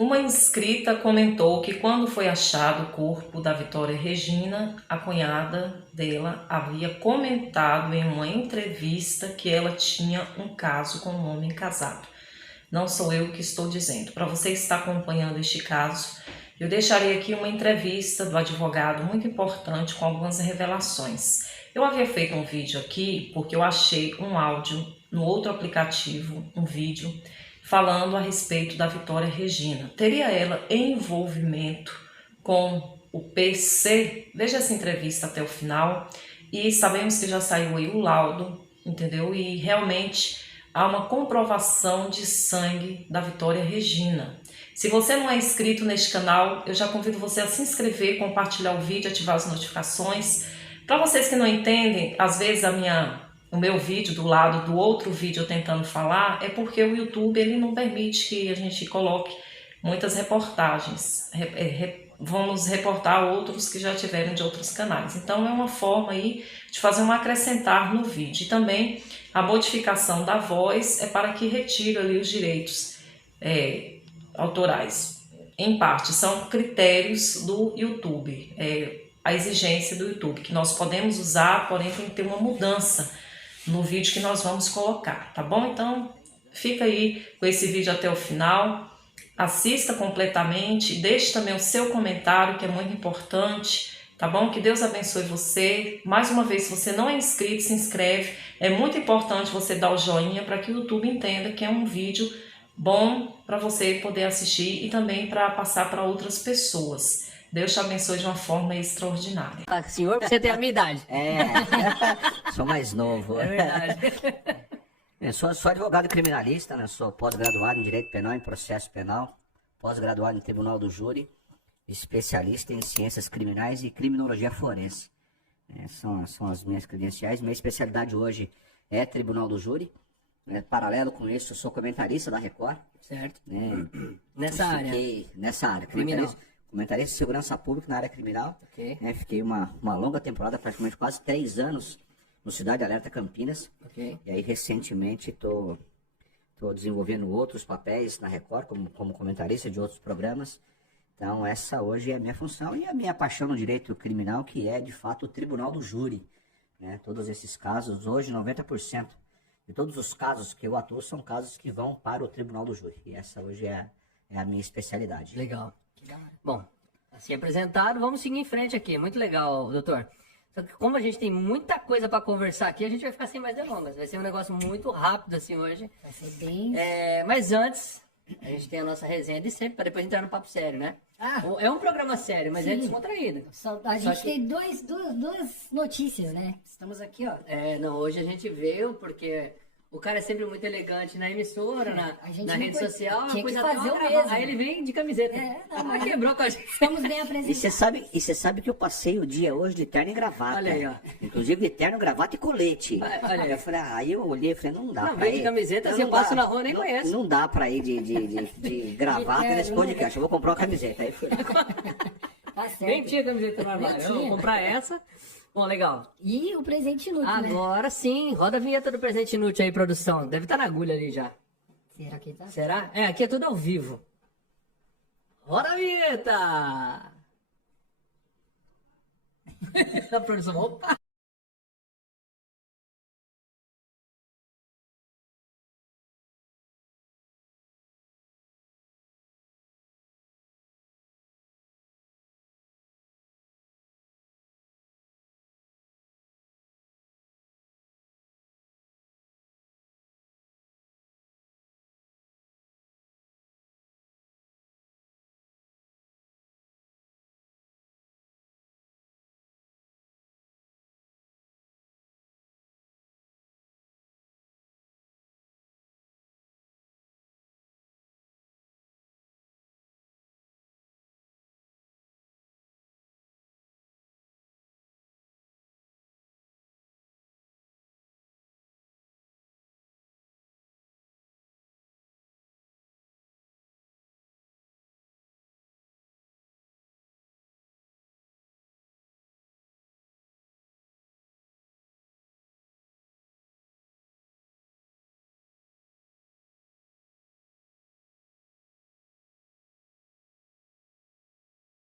Uma inscrita comentou que quando foi achado o corpo da Vitória Regina, a cunhada dela havia comentado em uma entrevista que ela tinha um caso com um homem casado. Não sou eu que estou dizendo. Para você que está acompanhando este caso, eu deixarei aqui uma entrevista do advogado muito importante com algumas revelações. Eu havia feito um vídeo aqui porque eu achei um áudio no outro aplicativo, um vídeo, falando a respeito da Vitória Regina. Teria ela envolvimento com o PC? Veja essa entrevista até o final e sabemos que já saiu aí o laudo, entendeu? E realmente há uma comprovação de sangue da Vitória Regina. Se você não é inscrito neste canal, eu já convido você a se inscrever, compartilhar o vídeo, ativar as notificações. Para vocês que não entendem, às vezes o meu vídeo do lado do outro vídeo eu tentando falar, é porque o YouTube ele não permite que a gente coloque muitas reportagens. Vamos reportar outros que já tiveram de outros canais. Então é uma forma aí de fazer um acrescentar no vídeo. E também a modificação da voz é para que retire ali os direitos autorais. Em parte, são critérios do YouTube, a exigência do YouTube, que nós podemos usar, porém tem que ter uma mudança no vídeo que nós vamos colocar, tá bom? Então, fica aí com esse vídeo até o final, assista completamente, deixe também o seu comentário, que é muito importante, tá bom? Que Deus abençoe você. Mais uma vez, se você não é inscrito, se inscreve. É muito importante você dar o joinha para que o YouTube entenda que é um vídeo bom para você poder assistir e também para passar para outras pessoas. Deus te abençoe de uma forma extraordinária. Senhor, você tem a minha idade. Sou mais novo. É verdade. Eu sou advogado criminalista, né? Sou pós-graduado em Direito Penal e Processo Penal, pós-graduado em Tribunal do Júri, especialista em Ciências Criminais e Criminologia Forense. São as minhas credenciais. Minha especialidade hoje é Tribunal do Júri. Paralelo com isso, eu sou comentarista da Record. Certo. Né? Nessa área. Nessa área. Criminal. Comentarista de segurança pública na área criminal. Ok. Fiquei uma longa temporada, praticamente quase 3 anos, no Cidade Alerta Campinas. Ok. E aí, recentemente, estou desenvolvendo outros papéis na Record, como comentarista de outros programas. Então, essa hoje é a minha função e a minha paixão no direito criminal, que é, de fato, o Tribunal do Júri. Todos esses casos, hoje, 90% de todos os casos que eu atuo são casos que vão para o Tribunal do Júri. E essa hoje é a minha especialidade. Legal. Bom, assim apresentado, vamos seguir em frente aqui. Muito legal, doutor. Só que como a gente tem muita coisa para conversar aqui, a gente vai ficar sem mais delongas. Vai ser um negócio muito rápido assim hoje. Vai ser bem... Mas antes, a gente tem a nossa resenha de sempre, para depois entrar no papo sério, né? É um programa sério, mas é Sim. descontraído. A gente tem duas notícias, né? Estamos aqui, ó. Não, hoje a gente veio porque o cara é sempre muito elegante na emissora, na rede social. Tinha que coisa fazer tal, o mesmo. Aí ele vem de camiseta. Quebrou com a gente. Estamos bem apresentados. E você sabe que eu passei o dia hoje de terno e gravata. Olha aí, ó. Inclusive de terno, gravata e colete. Olha aí. Eu falei, aí eu olhei e falei, não dá Não, pra vem ir. de camiseta, você Não passa dá, na rua, nem conhece. Não dá pra ir de gravata nesse podcast. Eu vou comprar uma camiseta. Aí fui lá. Tá certo. Nem tinha camiseta no armário. Nem Eu vou tinha. comprar essa. Bom, legal. E o presente inútil, né? Agora sim, roda a vinheta do presente inútil aí, produção. Deve estar na agulha ali já. Será que tá? Será? Aqui é tudo ao vivo. Roda a vinheta! A produção, opa!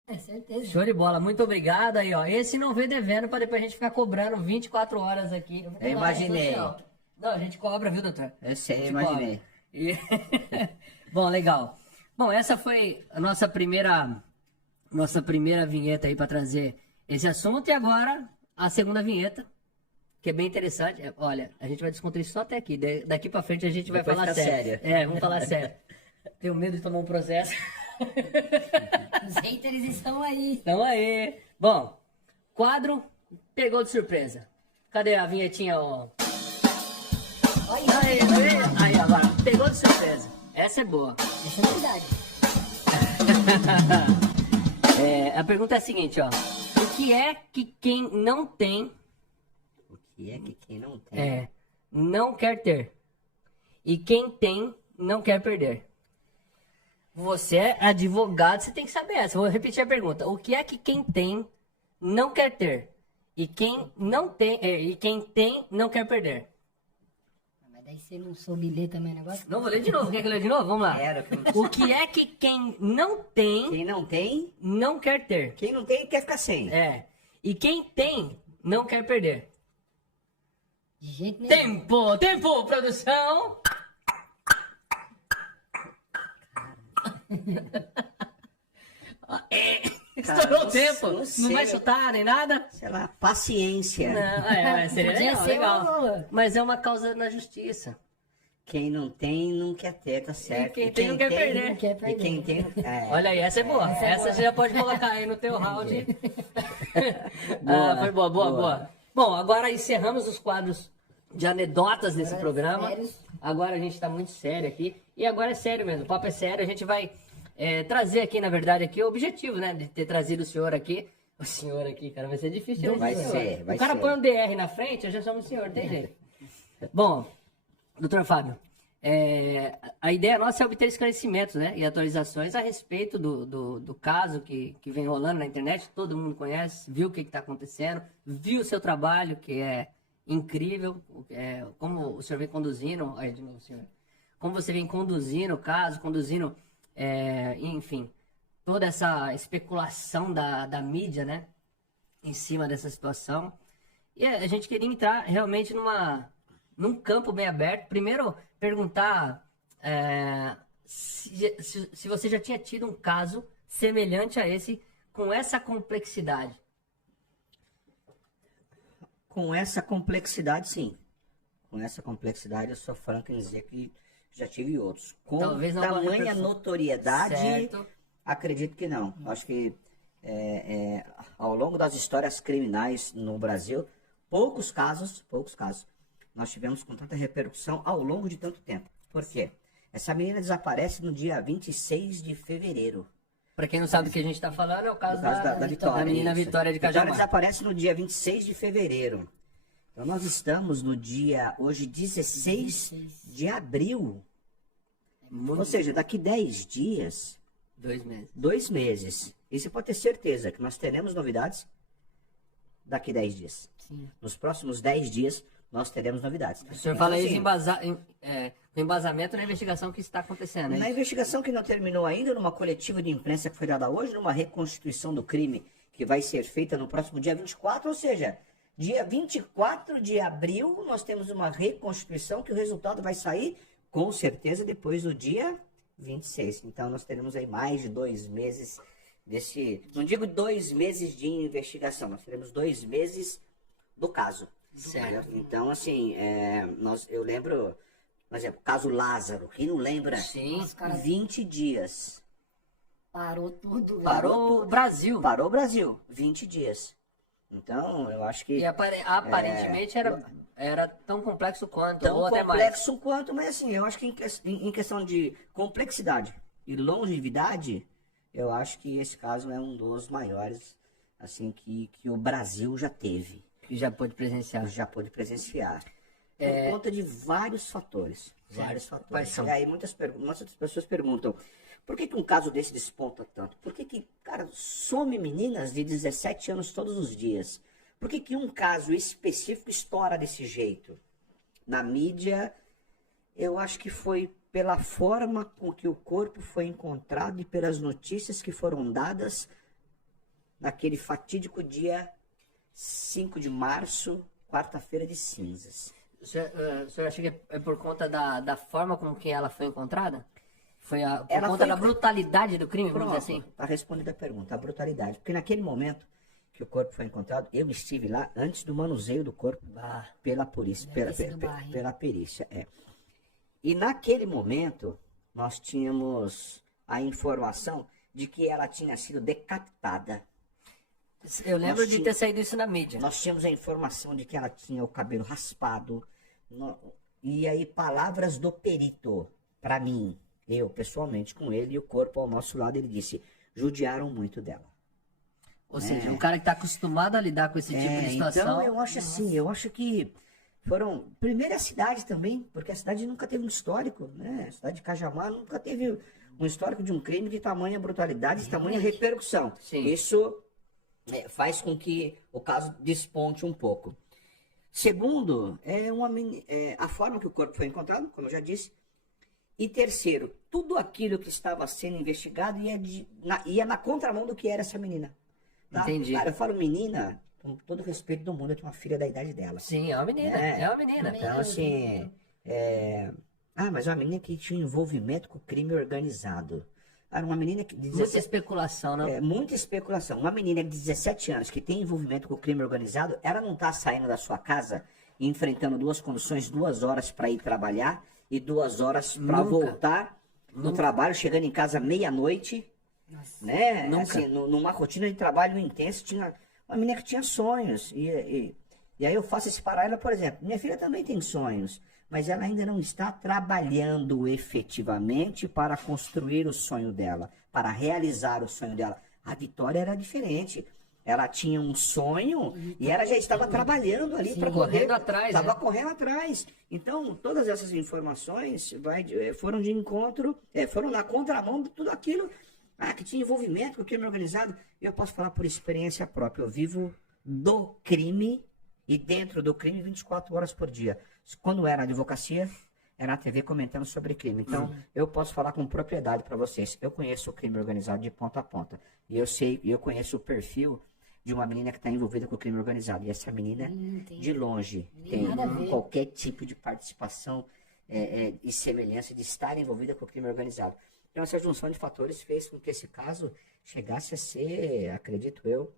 É certeza. Show de bola, muito obrigado aí, ó. Esse não vê devendo pra depois a gente ficar cobrando 24 horas aqui. Eu imaginei. Não, a gente cobra, viu, doutor? Eu sei, A gente imaginei. cobra. E- Bom, legal. Bom, essa foi a nossa primeira vinheta aí pra trazer esse assunto. E agora, a segunda vinheta, que é bem interessante. Olha, a gente vai descontrair só até aqui. Daqui pra frente a gente vai Depois falar fica sério. sério. É, vamos falar sério. Tenho medo de tomar um processo. Os haters estão aí. Então aí. Bom, quadro pegou de surpresa. Cadê a vinhetinha, ó? Olha, Aí, agora. Pegou de surpresa. Essa é boa. essa é verdade. A pergunta é a seguinte, ó. O que é que quem não tem, O que é que quem não tem? não quer ter? E quem tem, não quer perder? Você é advogado, você tem que saber essa. Vou repetir a pergunta. O que é que quem tem, não quer ter? E quem não tem, quem tem, não quer perder? Mas daí você não soube ler também o negócio? Não, vou ler de novo. Quer que eu leia de novo? Vamos lá. Quero. O que é que quem não tem, Quem não tem, não quer ter? quem não tem quer ficar sem. E quem tem, não quer perder? De jeito nenhum. Tempo, produção! Estourou o tempo. não Não sei. vai chutar nem nada? Sei lá, paciência. Não, seria Podia legal, ser legal. uma- Mas é uma causa na justiça. Quem não tem, não quer ter, tá certo. quem tem, não quer perder. Não quer E perder. quem tem... Olha aí, essa é boa. Essa você já pode colocar aí no teu round. Foi boa, boa. Bom, agora encerramos os quadros de anedotas desse programa. sérios. Agora a gente tá muito sério aqui. E agora é sério mesmo, o papo é sério. A gente vai trazer aqui, na verdade, aqui o objetivo, né? De ter trazido o senhor aqui. O senhor aqui, cara, vai ser difícil. né? Vai Senhor. ser, vai O cara ser. põe um DR na frente, eu já chamo o senhor, tem jeito. Bom, doutor Fábio, a ideia nossa é obter esclarecimentos, né, e atualizações a respeito do caso que vem rolando na internet, todo mundo conhece, viu o que está acontecendo, viu o seu trabalho, que é incrível, como o senhor vem conduzindo, aí de novo, senhor, como você vem conduzindo o caso, enfim, toda essa especulação da mídia, né, em cima dessa situação. E a gente queria entrar realmente num campo bem aberto. Primeiro, perguntar se você já tinha tido um caso semelhante a esse, com essa complexidade. Com essa complexidade, sim. Com essa complexidade, eu sou franco em dizer que já tive outros. Com Talvez não com a tamanha repercussão. notoriedade, Certo. acredito que não. Acho que ao longo das histórias criminais no Brasil, poucos casos, nós tivemos com tanta repercussão ao longo de tanto tempo. Por quê? Essa menina desaparece no dia 26 de fevereiro. Para quem não sabe do que a gente está falando, é o caso, No caso da Vitória. da menina isso. Vitória de Vitória Cajamar. desaparece no dia 26 de fevereiro. Então nós estamos no dia, hoje, 16 de abril. Ou seja, daqui 10 dias, 2 meses. 2 meses. E você pode ter certeza que nós teremos novidades daqui 10 dias. Sim. Nos próximos 10 dias, nós teremos novidades. O senhor fala isso com embasamento na investigação que está acontecendo, Na hein? investigação que não terminou ainda, numa coletiva de imprensa que foi dada hoje, numa reconstituição do crime que vai ser feita no próximo dia 24, ou seja, dia 24 de abril, nós temos uma reconstituição que o resultado vai sair, com certeza, depois do dia 26. Então, nós teremos aí mais de 2 meses desse... Não digo 2 meses de investigação, nós teremos 2 meses do caso. Certo. Então, assim, eu lembro, por exemplo, o caso Lázaro. Quem não lembra? Sim. Os caras 20 dias. parou tudo. Parou o Brasil. Parou o Brasil. 20 dias. Então, eu acho que... E aparentemente era tão complexo quanto, tão ou até mais. complexo quanto, mas assim, eu acho que em questão de complexidade e longevidade, eu acho que esse caso é um dos maiores, assim, que o Brasil já teve. Que já pôde presenciar. Já pôde presenciar. Por conta de vários fatores. Vários fatores. Quais são? E aí muitas pessoas perguntam, por que um caso desse desponta tanto? Por que, cara, some meninas de 17 anos todos os dias? Por que um caso específico estoura desse jeito? Na mídia, eu acho que foi pela forma com que o corpo foi encontrado e pelas notícias que foram dadas naquele fatídico dia 5 de março, quarta-feira de cinzas. O senhor acha que é por conta da forma como que ela foi encontrada? Por Ela conta foi- da brutalidade do crime, vamos dizer assim? Está respondida a pergunta, a brutalidade. Porque naquele momento que o corpo foi encontrado, eu estive lá antes do manuseio do corpo pela polícia, Deve ter sido barra, hein? pela perícia. E naquele momento, nós tínhamos a informação de que ela tinha sido decapitada. Eu lembro Nós de tínhamos- ter saído isso na mídia. Nós tínhamos a informação de que ela tinha o cabelo raspado. E aí, palavras do perito, para mim, eu pessoalmente com ele e o corpo ao nosso lado, ele disse: judiaram muito dela. Ou seja, um cara que está acostumado a lidar com esse tipo de situação. Então, eu acho assim, eu acho que foram... Primeiro a cidade também, porque a cidade nunca teve um histórico, né? A cidade de Cajamar nunca teve um histórico de um crime de tamanha brutalidade, de tamanha repercussão. Sim. Isso faz com que o caso desponte um pouco. Segundo, a forma que o corpo foi encontrado, como eu já disse. E terceiro, tudo aquilo que estava sendo investigado ia na contramão do que era essa menina. Tá? Entendi. Cara, eu falo menina, com todo o respeito do mundo, eu tenho uma filha da idade dela. Sim, é uma menina. É uma menina. Então, assim, mas é uma menina que tinha envolvimento com o crime organizado. Era uma menina que... Muita especulação, não? Muita especulação. Uma menina de 17 anos que tem envolvimento com o crime organizado, ela não está saindo da sua casa e enfrentando duas condições, 2 horas para ir trabalhar e 2 horas para voltar no trabalho, chegando em casa meia-noite, né? Assim, numa rotina de trabalho intenso, tinha uma menina que tinha sonhos. E aí eu faço esse paralelo, por exemplo, minha filha também tem sonhos, mas ela ainda não está trabalhando efetivamente para construir o sonho dela, para realizar o sonho dela. A Vitória era diferente. Ela tinha um sonho e ela já estava trabalhando ali para correndo atrás. Estava correndo atrás. Então, todas essas informações foram de encontro, foram na contramão de tudo aquilo que tinha envolvimento com o crime organizado. Eu posso falar por experiência própria. Eu vivo do crime e dentro do crime 24 horas por dia. Quando era advocacia, era na TV comentando sobre crime. Então, eu posso falar com propriedade para vocês. Eu conheço o crime organizado de ponta a ponta. E eu conheço o perfil de uma menina que está envolvida com o crime organizado. E essa menina, de longe, tem qualquer tipo de participação e semelhança de estar envolvida com o crime organizado. Então, essa junção de fatores fez com que esse caso chegasse a ser, acredito eu,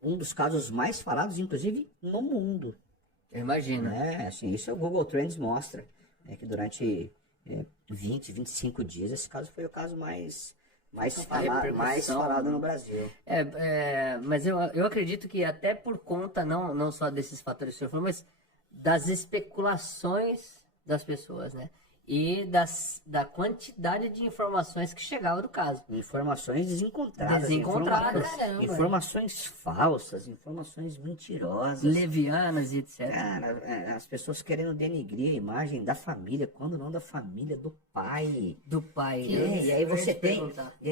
um dos casos mais falados, inclusive, no mundo. Eu imagino. Assim, isso o Google Trends mostra, que durante 20, 25 dias, esse caso foi o caso mais falado no Brasil. Mas eu acredito que até por conta, não só desses fatores que o senhor falou, mas das especulações das pessoas, né? E da quantidade de informações que chegava do caso. Informações desencontradas. Informações falsas, informações mentirosas. Levianas e etc. Cara, as pessoas querendo denegrir a imagem da família, quando não da família, do pai. Do pai. E aí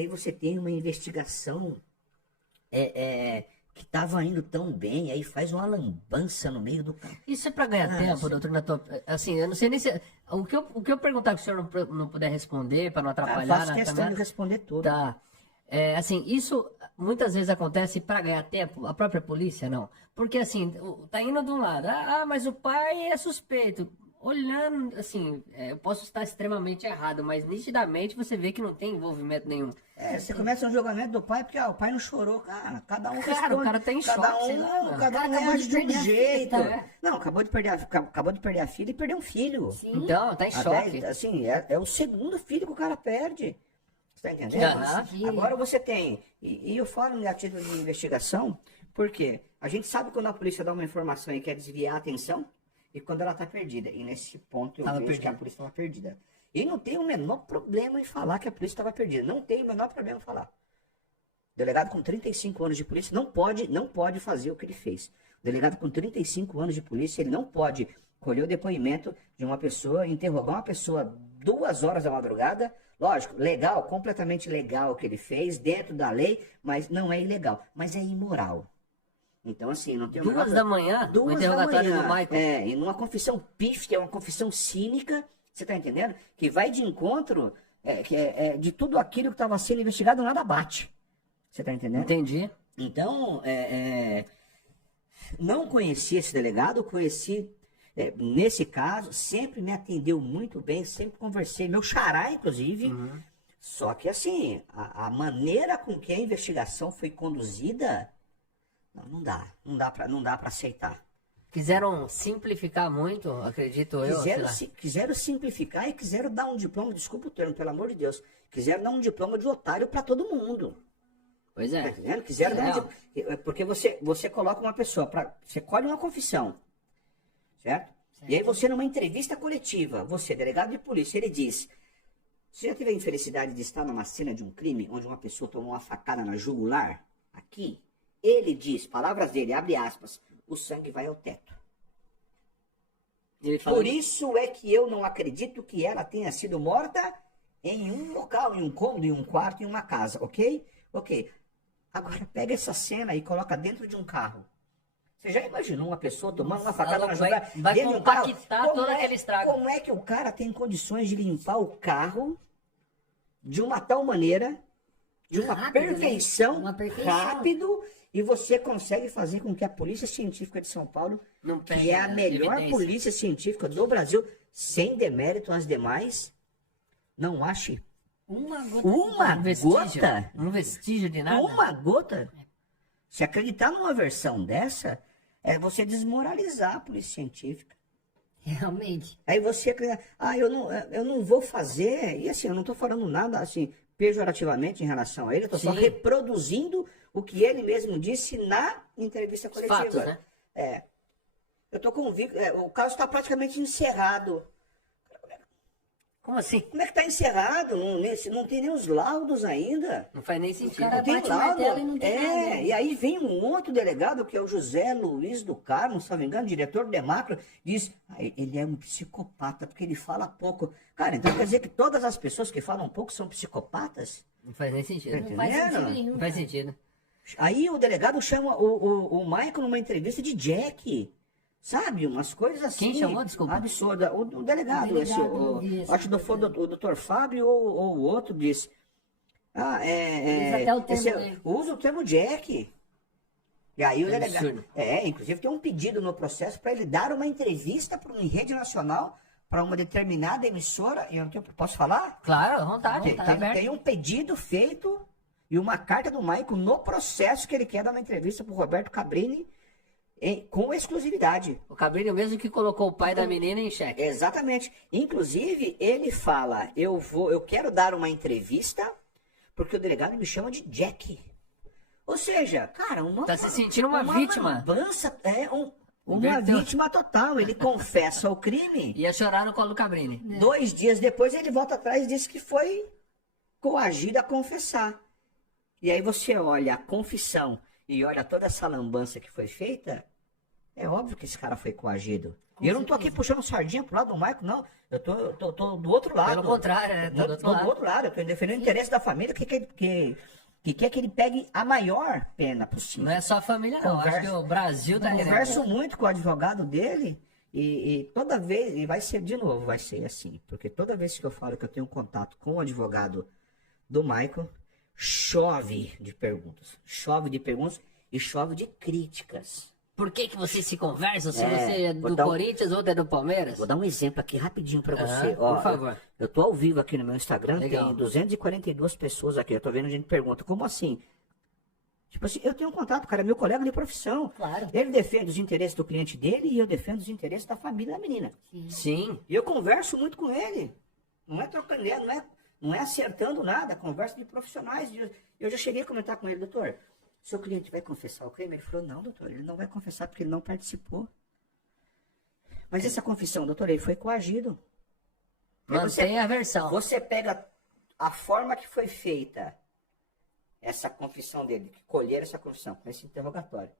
você tem uma investigação que estava indo tão bem, aí faz uma lambança no meio do campo. Isso é para ganhar tempo, doutor? Assim, eu não sei nem se... O que eu perguntar que o senhor não puder responder, para não atrapalhar... Faço questão de responder tudo. Tá. Assim, isso muitas vezes acontece para ganhar tempo, a própria polícia não. Porque assim, tá indo de um lado, mas o pai é suspeito. Olhando, assim, eu posso estar extremamente errado, mas nitidamente você vê que não tem envolvimento nenhum. Você começa um julgamento do pai porque o pai não chorou, cara. Cada um Cara, o cara tá em choque, sei lá, cada um acabou reage de de um perder a jeito. filha, Não, acabou de perder a filha e perder um filho. Sim. Então, tá em choque. Assim, é o segundo filho que o cara perde. Você tá entendendo? Aham. Agora você tem, e eu falo a título de investigação, porque a gente sabe quando a polícia dá uma informação e quer desviar a atenção, e quando ela tá perdida. E nesse ponto eu vejo que a polícia estava perdida. E não tem o menor problema em falar que a polícia estava perdida. Não tem o menor problema em falar. Delegado com 35 anos de polícia não pode fazer o que ele fez. O delegado com 35 anos de polícia, ele não pode colher o depoimento de uma pessoa, interrogar uma pessoa 2 horas da madrugada. Lógico, legal, completamente legal o que ele fez, dentro da lei, mas não é ilegal. Mas é imoral. Então, assim, não tem 2 da manhã, o interrogatório do Michael. E numa confissão pífia, uma confissão cínica, você tá entendendo? Que vai de encontro de tudo aquilo que estava sendo investigado, nada bate. Você tá entendendo? Entendi. Então, não conheci esse delegado, conheci, nesse caso, sempre me atendeu muito bem, sempre conversei, meu xará, inclusive. Só que, assim, a maneira com que a investigação foi conduzida, não dá para aceitar. Quiseram simplificar muito, acredito eu. Quiseram simplificar e quiseram dar um diploma, desculpa o termo, pelo amor de Deus, quiseram dar um diploma de otário para todo mundo. Pois Tá é. entendendo? Quiseram dar um diploma. Porque você coloca uma pessoa, você colhe uma confissão, certo? E aí você, numa entrevista coletiva, você, delegado de polícia, ele diz: você já teve a infelicidade de estar numa cena de um crime onde uma pessoa tomou uma facada na jugular? Aqui, ele diz, palavras dele, abre aspas, o sangue vai ao teto. Ele falou, Por isso é que eu não acredito que ela tenha sido morta em um local, em um cômodo, em um quarto, em uma casa, ok? Ok. Agora pega essa cena e coloca dentro de um carro. Você já imaginou uma pessoa tomando uma facada na jugular? vai dentro de um carro? compactar todo aquele estrago. Como é que o cara tem condições de limpar o carro de uma tal maneira, de uma Rápido, né? perfeição, Uma perfeição. rápido, e você consegue fazer com que a Polícia Científica de São Paulo, Não que pega é a melhor evidência. polícia científica do Brasil, sem demérito às demais, não ache Uma gota. uma Um vestígio. gota, Um vestígio de nada. uma gota. Se acreditar numa versão dessa, é você desmoralizar a polícia científica. Realmente. Aí você acredita, eu não vou fazer, e assim, eu não estou falando nada assim, pejorativamente em relação a ele, eu estou só Sim. reproduzindo o que ele mesmo disse na entrevista coletiva. Fatos, né? Eu estou convicto, o caso está praticamente encerrado. Como assim? Como é que está encerrado? Não tem nem os laudos ainda. Não faz nem sentido. cara Não tem bate o laudo. martelo e não tem nada. E aí vem um outro delegado, que é o José Luiz do Carmo, se não me engano, diretor do Demacro, diz, ele é um psicopata, porque ele fala pouco. Cara, então quer dizer que todas as pessoas que falam pouco são psicopatas? Não faz nem sentido. Entendeu? Não faz sentido nenhum. Não faz cara. sentido. Aí o delegado chama o Michael numa entrevista de Jack. Sabe? Umas coisas assim. Quem chamou? Desculpa. Absurda. O delegado, acho que foi o doutor Fábio ou o outro disse. Usa até o termo, né? Usa o termo Jack. E aí o É delegado. absurdo. Inclusive tem um pedido no processo para ele dar uma entrevista em rede nacional para uma determinada emissora. E eu não tenho, posso falar? Claro, à vontade. Tá aberto. Tem um pedido feito e uma carta do Michael no processo que ele quer dar uma entrevista para o Roberto Cabrini com exclusividade. O Cabrini mesmo que colocou o pai da menina em xeque. Exatamente. Inclusive, ele fala, eu quero dar uma entrevista porque o delegado me chama de Jack. Ou seja, cara, Tá se sentindo uma vítima. Lambança, uma Inverteu. vítima total. Ele confessa o crime. Ia chorar no colo do Cabrini. 2 dias depois ele volta atrás e diz que foi coagido a confessar. E aí você olha a confissão e olha toda essa lambança que foi feita, é óbvio que esse cara foi coagido. E eu não tô aqui puxando sardinha pro lado do Michael, não. Eu tô do outro lado. Pelo contrário, né? Tá do outro lado. Do outro lado. Eu tô defendendo o interesse da família que quer que ele pegue a maior pena possível. Não é só a família, não. Acho que o Brasil tá Converso muito com o advogado dele e toda vez, e vai ser de novo, vai ser assim. Porque toda vez que eu falo que eu tenho contato com o advogado do Michael, chove de perguntas e chove de críticas. Por que você se conversa se É, você é vou do dar um- Corinthians ou é do Palmeiras? Vou dar um exemplo aqui rapidinho pra você. por favor. Eu tô ao vivo aqui no meu Instagram, Legal. tem 242 pessoas aqui. Eu tô vendo gente pergunta, como assim? Tipo assim, eu tenho um contato, cara, é meu colega de profissão. Claro. Ele defende os interesses do cliente dele e eu defendo os interesses da família da menina. Sim. E eu converso muito com ele. Não é trocando ideia, não é acertando nada, conversa de profissionais. Eu já cheguei a comentar com ele, doutor, seu cliente vai confessar o crime? Ele falou, não, doutor, ele não vai confessar porque ele não participou. Mas essa confissão, doutor, ele foi coagido. Mantém a versão. Você pega a forma que foi feita essa confissão dele, que colher essa confissão, com esse interrogatório,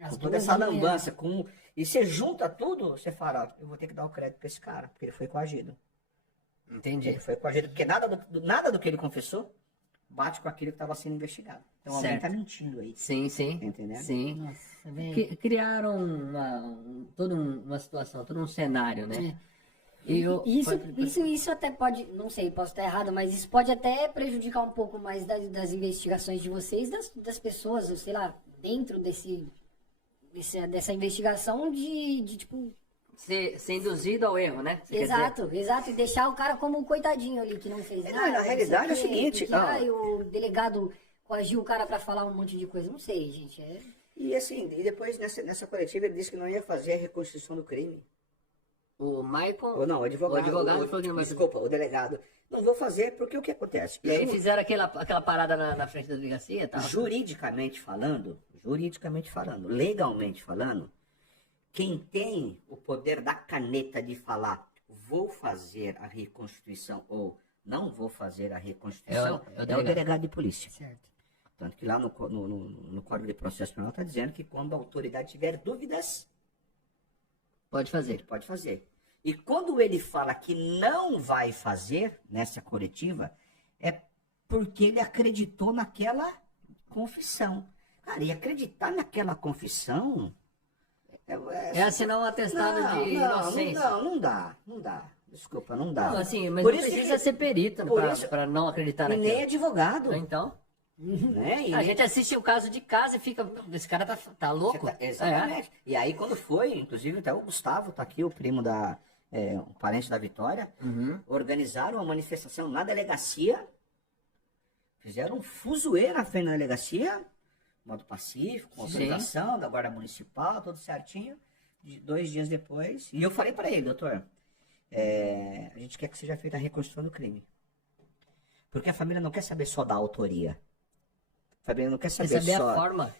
As com toda duas essa não é. lambança, e você junta tudo, você fala, ó, eu vou ter que dar o crédito pra esse cara, porque ele foi coagido. Entendi. Ele foi coagido, porque nada do que ele confessou bate com aquilo que estava sendo investigado. Então alguém Certo. tá mentindo aí. Sim, sim. Tá entendendo? Sim. Nossa, velho. Criaram toda uma situação, todo um cenário, né? Isso até pode, não sei, posso estar errado, mas isso pode até prejudicar um pouco mais das investigações de vocês, das pessoas, sei lá, dentro dessa investigação de tipo... Ser induzido ao erro, né? Você Exato. E deixar o cara como um coitadinho ali, que não fez nada. Não, na realidade é o seguinte... O delegado coagiu o cara pra falar um monte de coisa. Não sei, gente. E assim, e depois nessa coletiva ele disse que não ia fazer a reconstituição do crime. O Michael... Ou não, o advogado falou que não vai fazer. Desculpa, o delegado. Não vou fazer porque o que acontece? E aí fizeram aquela parada na frente da delegacia, tá? Juridicamente falando, legalmente falando, quem tem o poder da caneta de falar vou fazer a reconstituição ou não vou fazer a reconstituição é o delegado de polícia. Certo. Tanto que lá no Código de Processo Penal está dizendo que quando a autoridade tiver dúvidas, Pode fazer. ele pode fazer. E quando ele fala que não vai fazer nessa coletiva, é porque ele acreditou naquela confissão. Cara, e acreditar naquela confissão... É assinar um atestado de inocência. Não dá. Desculpa, não dá. Não, assim, mas Por não isso precisa que- ser perito por isso- para não acreditar E naquilo. nem advogado. Então, Né? E a nem- gente assiste o caso de casa e fica, esse cara tá louco? Exatamente. E aí quando foi, inclusive até o Gustavo tá aqui, o primo um parente da Vitória, organizaram uma manifestação na delegacia, fizeram um fuzuê na frente da delegacia, modo pacífico, com autorização da Guarda Municipal, tudo certinho. 2 dias depois, e eu falei para ele, doutor, a gente quer que seja feita a reconstrução do crime. Porque a família não quer saber só da autoria. A família não quer saber só... a forma.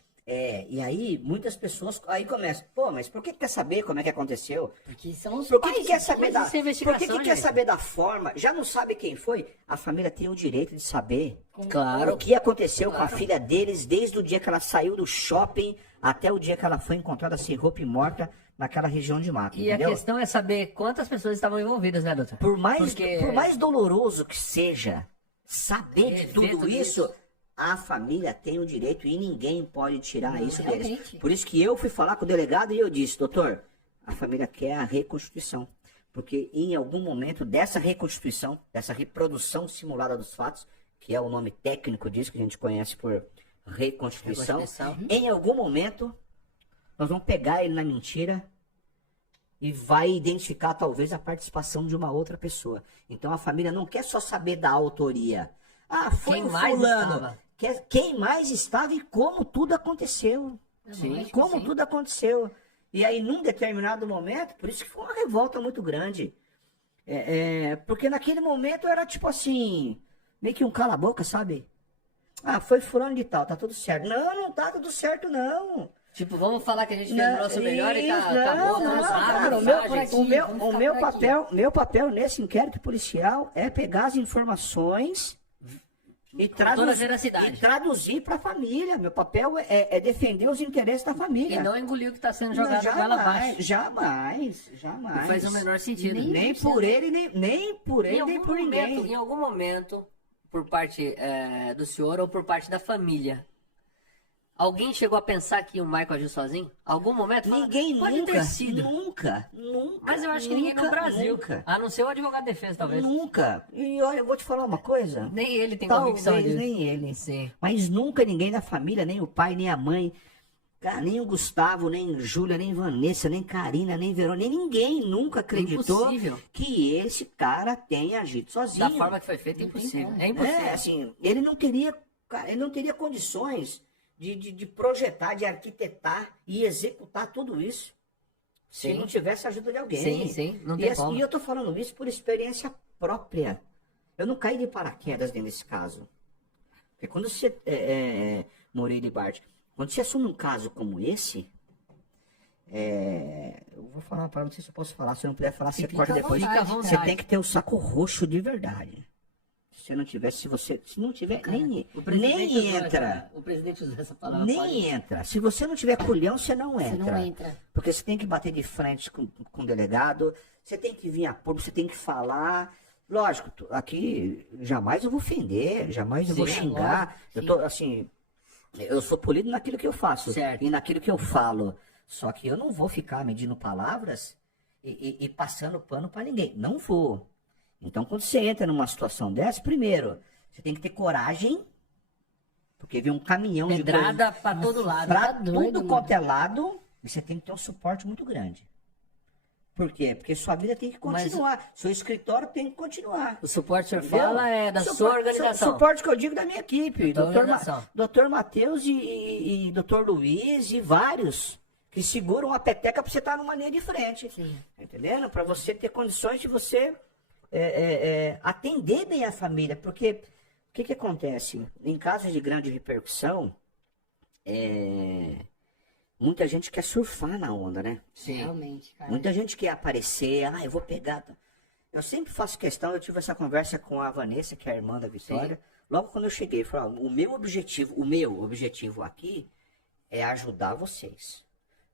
E aí muitas pessoas aí começam, pô, mas por que quer saber como é que aconteceu? Porque são os Por que, pais. que quer saber da... isso é Por investigação, que quer gente. saber da forma? Já não sabe quem foi? A família tem o direito de saber Claro. o que aconteceu com a filha deles desde o dia que ela saiu do shopping até o dia que ela foi encontrada sem roupa e morta naquela região de mata, E entendeu? a questão é saber quantas pessoas estavam envolvidas, né, doutor? Por mais Porque- doloroso que seja saber de Ver tudo tudo isso, isso. a família tem o direito e ninguém pode tirar isso deles. realmente. Por isso que eu fui falar com o delegado e eu disse, doutor, a família quer a reconstituição. Porque em algum momento dessa reconstituição, dessa reprodução simulada dos fatos, que é o nome técnico disso, que a gente conhece por reconstituição, em algum momento nós vamos pegar ele na mentira e vai identificar talvez a participação de uma outra pessoa. Então a família não quer só saber da autoria. Ah, foi Quem o mais fulano. estava? Quem mais estava e como tudo aconteceu. Sim. Como tudo aconteceu. E aí, num determinado momento, por isso que foi uma revolta muito grande. Porque naquele momento era tipo assim, meio que um cala-boca, sabe? Ah, foi fulano de tal, tá tudo certo. Não tá tudo certo, não. Tipo, vamos falar que a gente fez o nosso melhor e Isso, acabou, não, vamos cara, meu papel nesse inquérito policial é pegar as informações e toda a veracidade. traduzir para a família. Meu papel é defender os interesses da família. E não engolir o que está sendo jogado goela abaixo. Jamais. Não faz o menor sentido. Nem por ele, nem por ele, nem por ninguém. Em algum momento, por parte do senhor ou por parte da família, alguém chegou a pensar que o Michael agiu sozinho? Algum momento? Ninguém Pode nunca, ter sido. nunca. Mas eu acho que ninguém no Brasil. Nunca. A não ser o advogado de defesa, talvez. Nunca. E olha, eu vou te falar uma coisa. Nem ele tem Talvez convicção disso. nem ele. Sim. Mas nunca ninguém da família, nem o pai, nem a mãe, cara, nem o Gustavo, nem Júlia, nem Vanessa, nem Karina, nem Verônica, nem ninguém nunca acreditou Impossível. que esse cara tenha agido sozinho. Da forma que foi feita, é impossível. É impossível. Assim, ele não teria condições de projetar, de arquitetar e executar tudo isso se Sim. não tivesse a ajuda de alguém. Sim, não tem como. E eu tô falando isso por experiência própria. Eu não caí de paraquedas dentro desse caso. Porque quando você, Moreira e Bart, quando você assume um caso como esse, eu vou falar uma palavra, não sei se eu posso falar, se eu não puder falar, você Fica corta à depois. vontade, Você cara. tem que ter o saco roxo de verdade. Se não tiver, se não tiver, nem entra. O presidente usou essa palavra. Nem entra. Se você não tiver culhão, você não Você entra. não entra. Porque você tem que bater de frente com o delegado, você tem que vir a público, você tem que falar. Lógico, aqui jamais eu vou ofender, jamais eu vou xingar. lógico, Eu tô assim, eu sou polido naquilo que eu faço Certo. e naquilo que eu falo. Só que eu não vou ficar medindo palavras e passando pano para ninguém. Não vou. Então, quando você entra numa situação dessa, primeiro, você tem que ter coragem, porque vem um caminhão Pedrada pra todo lado. pra Tá doido, tudo quanto é lado, e você tem que ter um suporte muito grande. Por quê? Porque sua vida tem que continuar, seu escritório tem que continuar. O suporte que o senhor Entendeu? fala é da sua organização. Suporte que eu digo da minha equipe. Da organização. Dr. Matheus e Dr. Luiz e vários que seguram a peteca para você estar numa linha de frente. Sim. Tá entendendo? Para você ter condições de você atender bem a família. Porque o que acontece? Em casos de grande repercussão, muita gente quer surfar na onda, né? Sim. Realmente, cara. Muita gente quer aparecer, eu vou pegar. Eu sempre faço questão, eu tive essa conversa com a Vanessa, que é a irmã da Vitória. Sim. Logo quando eu cheguei, eu falei, o meu objetivo aqui é ajudar vocês.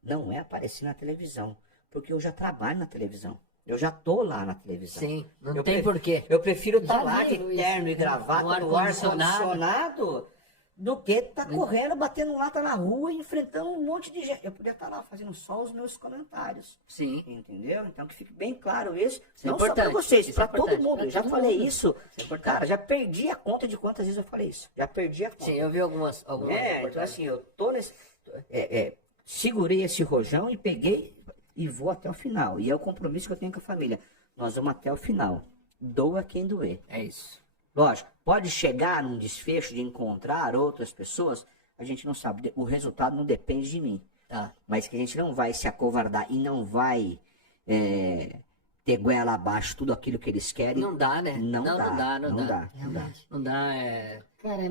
Não é aparecer na televisão, porque eu já trabalho na televisão. Eu já tô lá na televisão. Sim, não tem porquê. Eu prefiro estar Já lá de viu terno e gravata no ar-condicionado do que estar correndo, batendo lata na rua e enfrentando um monte de gente. Eu podia estar lá fazendo só os meus comentários. Sim. Entendeu? Então que fique bem claro isso. Isso é não só para vocês, isso para é todo importante. mundo. Pra Eu já todo falei mundo. isso. Isso é importante. Cara, já perdi a conta de quantas vezes eu falei isso. Já perdi a conta. Sim, eu vi algumas Então reportagens. assim, eu tô nesse... segurei esse rojão e peguei e vou até o final. E é o compromisso que eu tenho com a família. Nós vamos até o final. Doa quem doer. É isso. Lógico, pode chegar num desfecho de encontrar outras pessoas, a gente não sabe. O resultado não depende de mim. Tá. Mas que a gente não vai se acovardar e não vai ter goela abaixo tudo aquilo que eles querem. Não dá, né? Não dá. Realmente. Não dá, Cara,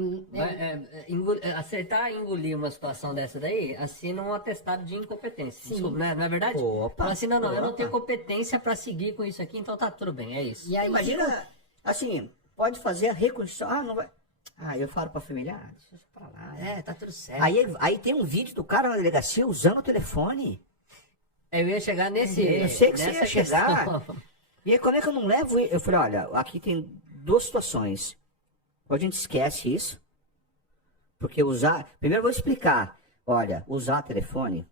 acertar e engolir uma situação dessa daí, assina um atestado de incompetência. Sim. Desculpa, não é verdade? Opa, Fala assim, não, eu não opa. tenho competência pra seguir com isso aqui, então tá tudo bem, é isso. E aí, Imagina, assim, pode fazer a reconstrução. Não vai. Eu falo pra família, deixa isso pra lá. Tá tudo certo. Aí tem um vídeo do cara na delegacia usando o telefone. Eu ia chegar nesse. Eu sei que você nessa ia chegar. questão. E aí, como é que eu não levo ele? Eu falei, olha, aqui tem duas situações. Ou a gente esquece isso. Porque primeiro eu vou explicar. Olha, usar telefone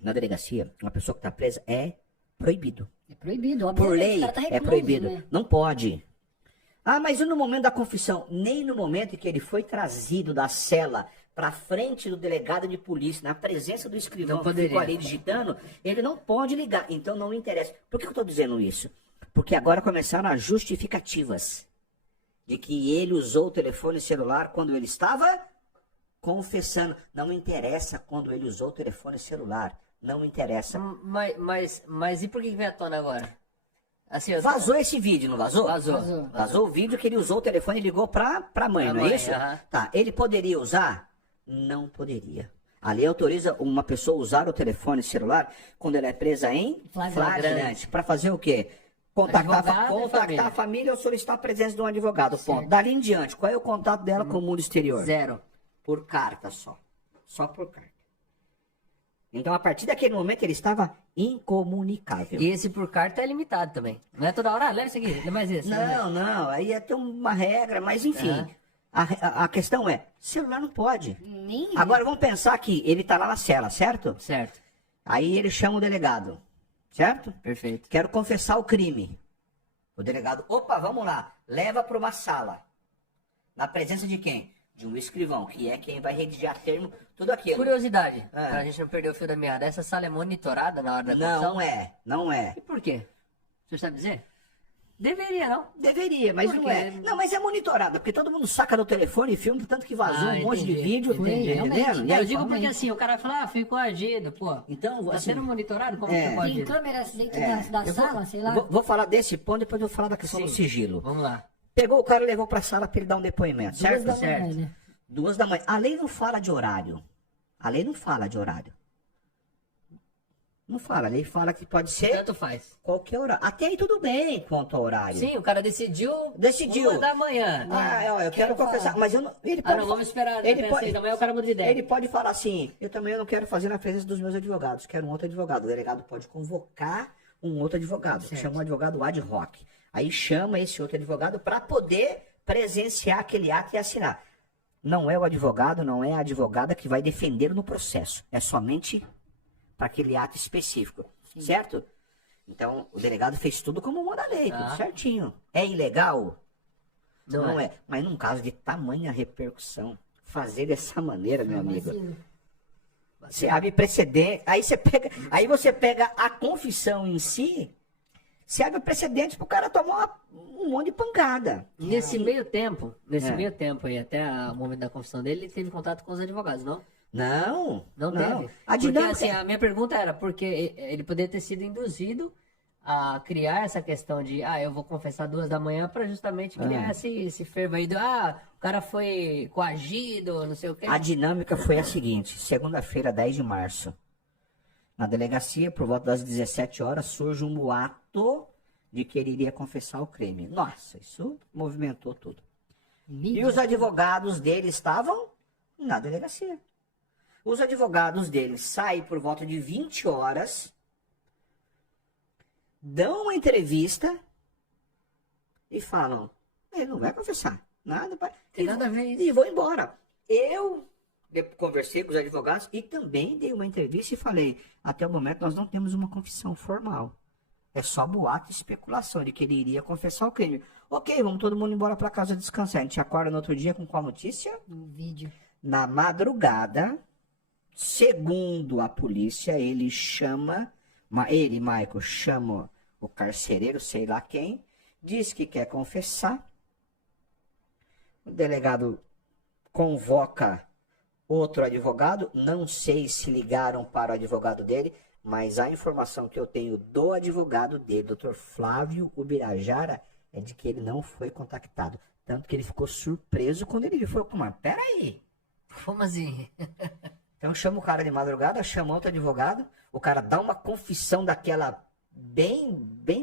na delegacia, uma pessoa que está presa, é proibido. é proibido, Por obviamente, lei, o cara tá é recluso, proibido. né? Não pode. Mas e no momento da confissão? Nem no momento em que ele foi trazido da cela para frente do delegado de polícia, na presença do escrivão Não que ficou poderia. ali digitando, ele não pode ligar. Então não interessa. Por que eu estou dizendo isso? Porque agora começaram as justificativas de que ele usou o telefone celular quando ele estava confessando. Não interessa quando ele usou o telefone celular. Não interessa. Mas e por que veio à tona agora? Assim, Vazou esse vídeo, não vazou? Vazou. Vazou o vídeo que ele usou o telefone e ligou pra mãe, Pra não mãe, é isso? aham. Tá, ele poderia usar? Não poderia. A lei autoriza uma pessoa usar o telefone celular quando ela é presa em flagrante. Para fazer o quê? Contactar a família ou solicitar a presença de um advogado. Ponto. Dali em diante, qual é o contato dela com o mundo exterior? Zero. Por carta só. Só por carta. Então, a partir daquele momento, ele estava incomunicável. E esse por carta é limitado também. Não é toda hora, leva isso aqui, leva mais isso. Não, aí ia ter uma regra, mas enfim. Aham. A questão é, celular não pode. Nem Agora vamos pensar que ele tá lá na cela, certo? Certo, Aí ele chama o delegado, certo? perfeito. Quero confessar o crime. O delegado, opa, vamos lá, leva para uma sala. Na presença de quem? De um escrivão, que é quem vai redigir a termo, tudo aquilo. Curiosidade, pra gente não perder o fio da meada, essa sala é monitorada na hora da confissão? Não é. E por quê? Você sabe dizer? Deveria, não? Deveria, mas Por não quê? é. Não, mas é monitorado, porque todo mundo saca do telefone e filma, tanto que vazou um monte de entendi, vídeo, entendi. tá entendendo? E aí, Eu digo fala, porque mas- assim, o cara fala, fui coagido, pô. Então, Tá assim, sendo monitorado? Como é. que tem pode? câmeras dentro da eu sala, sei lá. Vou falar desse ponto, depois eu vou falar da questão do Sim. sigilo. Vamos lá. Pegou o cara e levou pra sala pra ele dar um depoimento, certo? 2 da manhã, certo. né? 2 da manhã. A lei não fala de horário. A lei não fala de horário. Não fala, a lei fala que pode ser Tanto faz. qualquer horário. Até aí tudo bem quanto ao horário. Sim, o cara decidiu. Decidiu. 1 da manhã. Eu quero confessar, mas eu não, ele pode, não, vamos esperar ele até pode, 6 da manhã, o cara muda de ideia. Ele pode falar assim, eu também não quero fazer na presença dos meus advogados, quero um outro advogado. O delegado pode convocar um outro advogado, Certo. chama um advogado ad hoc. Aí chama esse outro advogado para poder presenciar aquele ato e assinar. Não é o advogado, não é a advogada que vai defender no processo. É somente para aquele ato específico, certo? Então, o delegado fez tudo como manda a lei, Tá. tudo certinho. É ilegal? Não é. é. Mas num caso de tamanha repercussão, fazer dessa maneira, meu amigo, Imagina. você abre precedente, aí você pega a confissão em si, você abre precedentes pro cara tomar um monte de pancada. Nesse meio tempo É. aí, até o momento da confissão dele, ele teve contato com os advogados, não? Não, Não teve. A Porque dinâmica... assim, a minha pergunta era, porque ele poderia ter sido induzido a criar essa questão de, eu vou confessar 2 da manhã para justamente criar esse fervo aí do, o cara foi coagido, não sei o quê. A dinâmica foi a seguinte, segunda-feira, 10 de março, na delegacia, por volta das 17 horas, surge um boato de que ele iria confessar o crime. Nossa, isso movimentou tudo. E os advogados dele estavam na delegacia. Os advogados dele saem por volta de 20 horas, dão uma entrevista e falam, ele não vai confessar nada, Tem nada a ver isso. e vou embora. Eu conversei com os advogados e também dei uma entrevista e falei, até o momento nós não temos uma confissão formal. É só boato e especulação de que ele iria confessar o crime. Ok, vamos todo mundo embora para casa descansar. A gente acorda no outro dia com qual notícia? Um vídeo. Na madrugada, segundo a polícia, Michael, chama o carcereiro, sei lá quem, diz que quer confessar. O delegado convoca outro advogado, não sei se ligaram para o advogado dele, mas a informação que eu tenho do advogado dele, Dr. Flávio Ubirajara, é de que ele não foi contactado. Tanto que ele ficou surpreso quando ele viu. Falou, mas peraí. Como assim? Então chama o cara de madrugada, chama outro advogado, o cara dá uma confissão daquela bem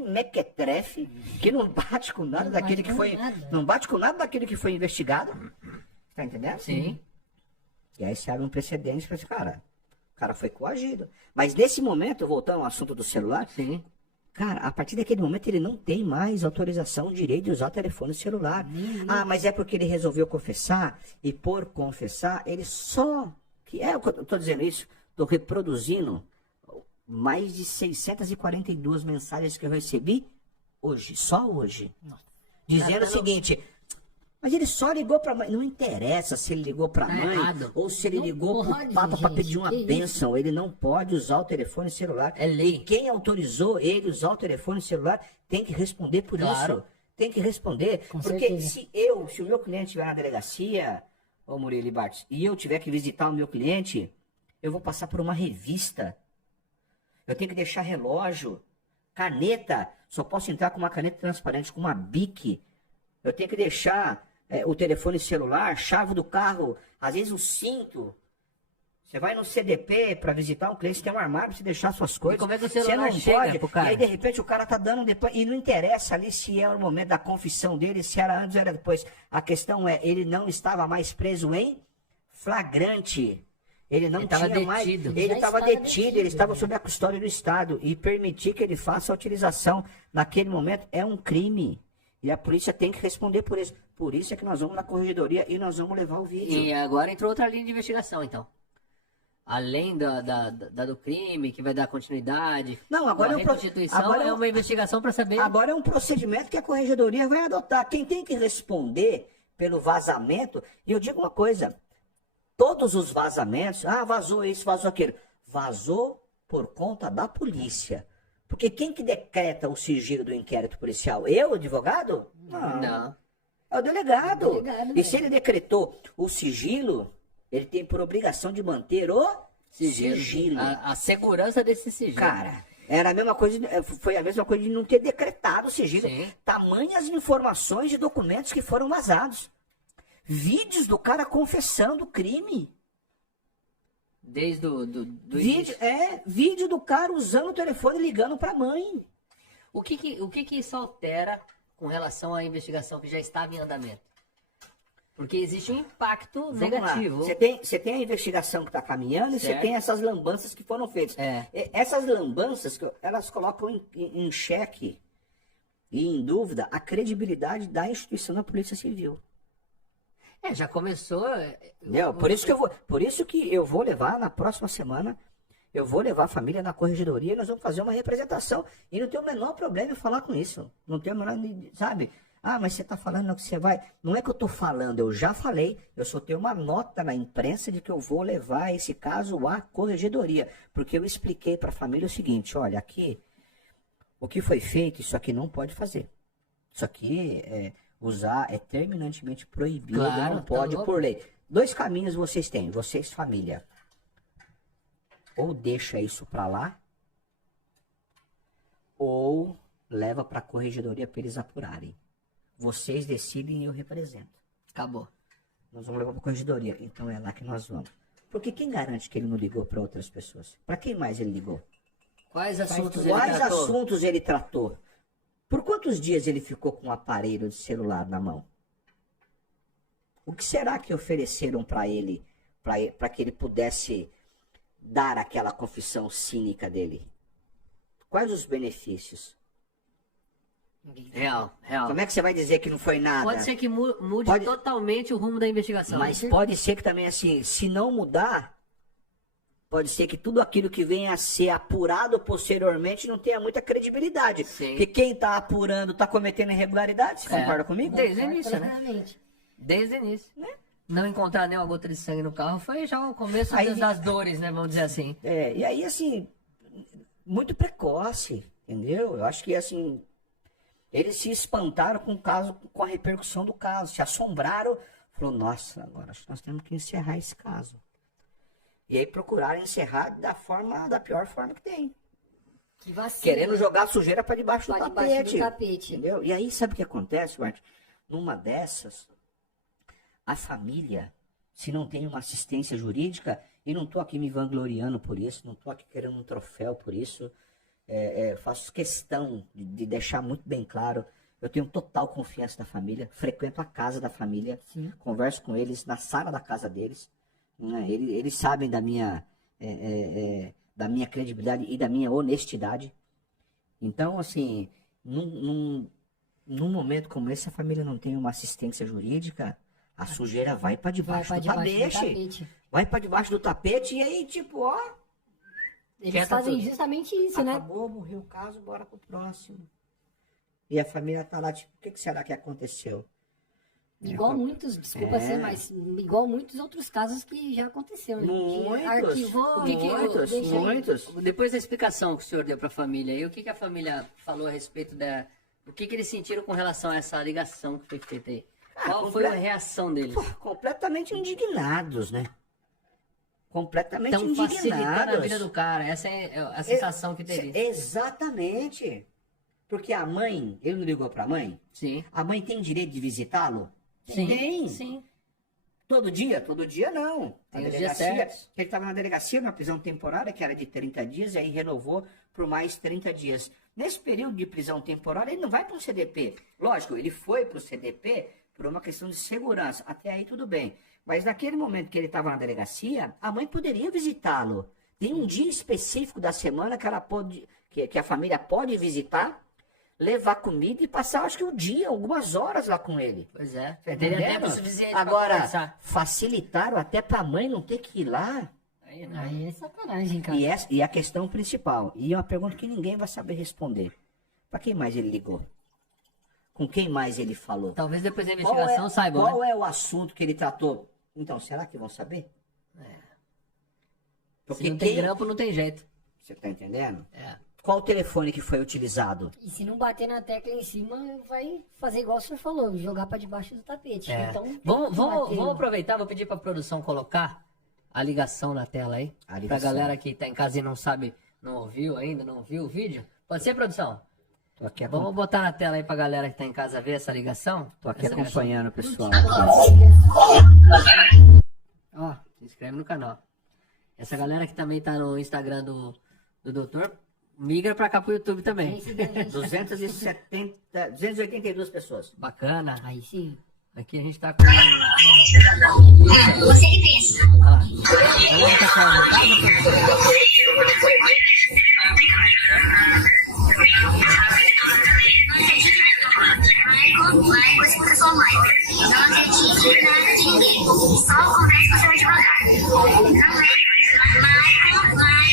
mequetrefe, que não bate com nada daquele que foi... Não bate com nada daquele que foi investigado. Tá entendendo? Sim. E aí se abre um precedente para esse cara. O cara foi coagido. Mas nesse momento, voltando ao assunto do celular, Sim. cara, a partir daquele momento ele não tem mais autorização, direito de usar o telefone celular. Mas é porque ele resolveu confessar, e por confessar, ele só... eu tô dizendo isso, tô reproduzindo mais de 642 mensagens que eu recebi hoje, só hoje. Dizendo o seguinte... Mas ele só ligou pra mãe. Não interessa se ele ligou pra mãe errado. ou se ele Não ligou pro pode, Papa pra gente, pedir uma que bênção. Ele não pode usar o telefone celular. É lei. E quem autorizou ele usar o telefone celular tem que responder por Claro. isso. Tem que responder. Com Porque certeza. se o meu cliente estiver na delegacia, ô Murilo Bartz, e eu tiver que visitar o meu cliente, eu vou passar por uma revista. Eu tenho que deixar relógio, caneta. Só posso entrar com uma caneta transparente, com uma Bic. Eu tenho que deixar o telefone celular, chave do carro, às vezes o cinto. Você vai no CDP para visitar um cliente, você tem um armário para você deixar suas coisas. como é que o Você celular não chega pode. pro cara? E aí, de repente, o cara tá dando depois. E não interessa ali se é o momento da confissão dele, se era antes ou era depois. A questão é, ele não estava mais preso em flagrante. Ele não Ele tava tinha mais. detido. Ele Já estava estava detido, ele detido. estava sob a custódia do Estado. E permitir que ele faça a utilização naquele momento é um crime. E a polícia tem que responder por isso. Por isso é que nós vamos na corregedoria e nós vamos levar o vídeo. E agora entrou outra linha de investigação, então. Além da do crime, que vai dar continuidade. Não, agora a é um pro- reconstituição agora é uma investigação para saber. Agora é um procedimento que a corregedoria vai adotar. Quem tem que responder pelo vazamento, e eu digo uma coisa, todos os vazamentos, vazou isso, vazou aquilo, vazou por conta da polícia. Porque quem que decreta o sigilo do inquérito policial? Eu, advogado? Não. É o delegado. O delegado, E se ele decretou o sigilo, ele tem por obrigação de manter o sigilo. A segurança desse sigilo. Cara, era a mesma coisa, foi a mesma coisa de não ter decretado o sigilo. Sim. Tamanhas informações de documentos que foram vazados. Vídeos do cara confessando o crime. Desde do Vídeo, início. vídeo do cara usando o telefone e ligando pra mãe. O que isso altera com relação à investigação que já estava em andamento? Porque existe um impacto Vamos negativo. lá. Você tem a investigação que está caminhando e você Certo. tem essas lambanças que foram feitas. Essas lambanças, elas colocam em xeque e em dúvida a credibilidade da instituição da Polícia Civil. Já começou. Entendeu? Por isso que eu vou levar na próxima semana. Eu vou levar a família na corregedoria e nós vamos fazer uma representação. E não tem o menor problema em falar com isso. Não tem o menor, sabe? Ah, mas você está falando que você vai... Não é que eu estou falando, eu já falei. Eu só tenho uma nota na imprensa de que eu vou levar esse caso à corregedoria. Porque eu expliquei para a família o seguinte, olha, aqui, o que foi feito, isso aqui não pode fazer. Isso aqui é terminantemente proibido, Claro, não pode tá por lei. 2 caminhos vocês têm, vocês família. Ou deixa isso para lá, ou leva para a corregedoria para eles apurarem. Vocês decidem e eu represento. Acabou. Nós vamos levar para a corregedoria. Então é lá que nós vamos. Porque quem garante que ele não ligou para outras pessoas? Para quem mais ele ligou? Quais assuntos Quais ele tratou? assuntos ele tratou? Por quantos dias ele ficou com um aparelho de celular na mão? O que será que ofereceram para ele, para que ele pudesse dar aquela confissão cínica dele? Quais os benefícios? Real. Como é que você vai dizer que não foi nada? Pode ser que mude Pode- totalmente o rumo da investigação. Mas pode ser que também, assim, se não mudar, pode ser que tudo aquilo que venha a ser apurado posteriormente não tenha muita credibilidade. Sim. Porque quem está apurando está cometendo irregularidades, você concorda comigo? Desde o início, né? Completamente. Desde o início. Não encontrar nenhuma gota de sangue no carro foi já o começo Aí- das dores, né? Vamos dizer assim. E aí, assim, muito precoce, entendeu? Eu acho que, assim, eles se espantaram com o caso, com a repercussão do caso, se assombraram, falou, nossa, agora acho que nós temos que encerrar esse caso. E aí procuraram encerrar da pior forma que tem. Que vacina. Querendo jogar sujeira para debaixo, Pra do debaixo tapete. do tapete. Entendeu? E aí, sabe o que acontece, Bart? Numa dessas, a família, se não tem uma assistência jurídica, e não estou aqui me vangloriando por isso, não estou aqui querendo um troféu por isso, faço questão de deixar muito bem claro, eu tenho total confiança na família, frequento a casa da família, converso com eles na sala da casa deles, né? Eles sabem da minha credibilidade e da minha honestidade. Então, assim, num momento como esse, a família não tem uma assistência jurídica, a sujeira vai para debaixo, do tapete. Vai para debaixo do tapete e aí, tipo, ó. Eles fazem justamente isso, né? Acabou, morreu o caso, bora pro próximo. E a família tá lá, tipo, o que será que aconteceu? Igual muitos, desculpa ser, mas igual muitos outros casos que já aconteceram. Né? Que arquivou, Muitos. Depois da explicação que o senhor deu para a família, e o que a família falou a respeito o que eles sentiram com relação a essa ligação que foi feita aí? Qual foi a reação deles? Pô, completamente indignados, né? Completamente Então, indignados. facilitando a vida do cara, essa é a sensação que teve. Exatamente. Porque a mãe, ele não ligou pra mãe? Sim. A mãe tem direito de visitá-lo? Sim. Tem. Sim. Todo dia? Todo dia não. Tem os dias certos. Ele estava na delegacia, numa prisão temporária, que era de 30 dias, e aí renovou por mais 30 dias. Nesse período de prisão temporária, ele não vai para o CDP. Lógico, ele foi para o CDP por uma questão de segurança. Até aí tudo bem. Mas naquele momento que ele estava na delegacia, a mãe poderia visitá-lo. Tem um dia específico da semana que ela pode, que a família pode visitar, levar comida e passar, acho que um dia, algumas horas lá com ele. Pois é. Tá Teria entendendo? tempo suficiente pra Agora, conversar. facilitaram até para a mãe não ter que ir lá. Aí não. Aí é sacanagem, cara. E a questão principal, e é uma pergunta que ninguém vai saber responder. Para quem mais ele ligou? Com quem mais ele falou? Talvez depois da investigação saibam, Qual né? é o assunto que ele tratou? Então, será que vão saber? Se não tem grampo, não tem jeito. Você tá entendendo? É. Qual o telefone que foi utilizado? E se não bater na tecla em cima, vai fazer igual o senhor falou, jogar pra debaixo do tapete. É. Então, tem que Vamos bater. aproveitar, vou pedir pra produção colocar a ligação na tela aí. A ligação. Pra galera que tá em casa e não sabe, não ouviu ainda, não viu o vídeo. Pode ser, produção? Tô aqui, Vamos botar na tela aí pra galera que tá em casa ver essa ligação. tô aqui Essa acompanhando o pessoal. Ó, se inscreve no canal. Essa galera que também tá no Instagram do doutor, migra pra cá pro YouTube também. Aí sim, gente. 282 pessoas. Bacana. Aí sim. Aqui a gente tá com... Você que pensa. Ah, galera que tá falando, Vai, você contra sua mãe. Não acredite em nada de ninguém. Só converse com seu advogado. Vai,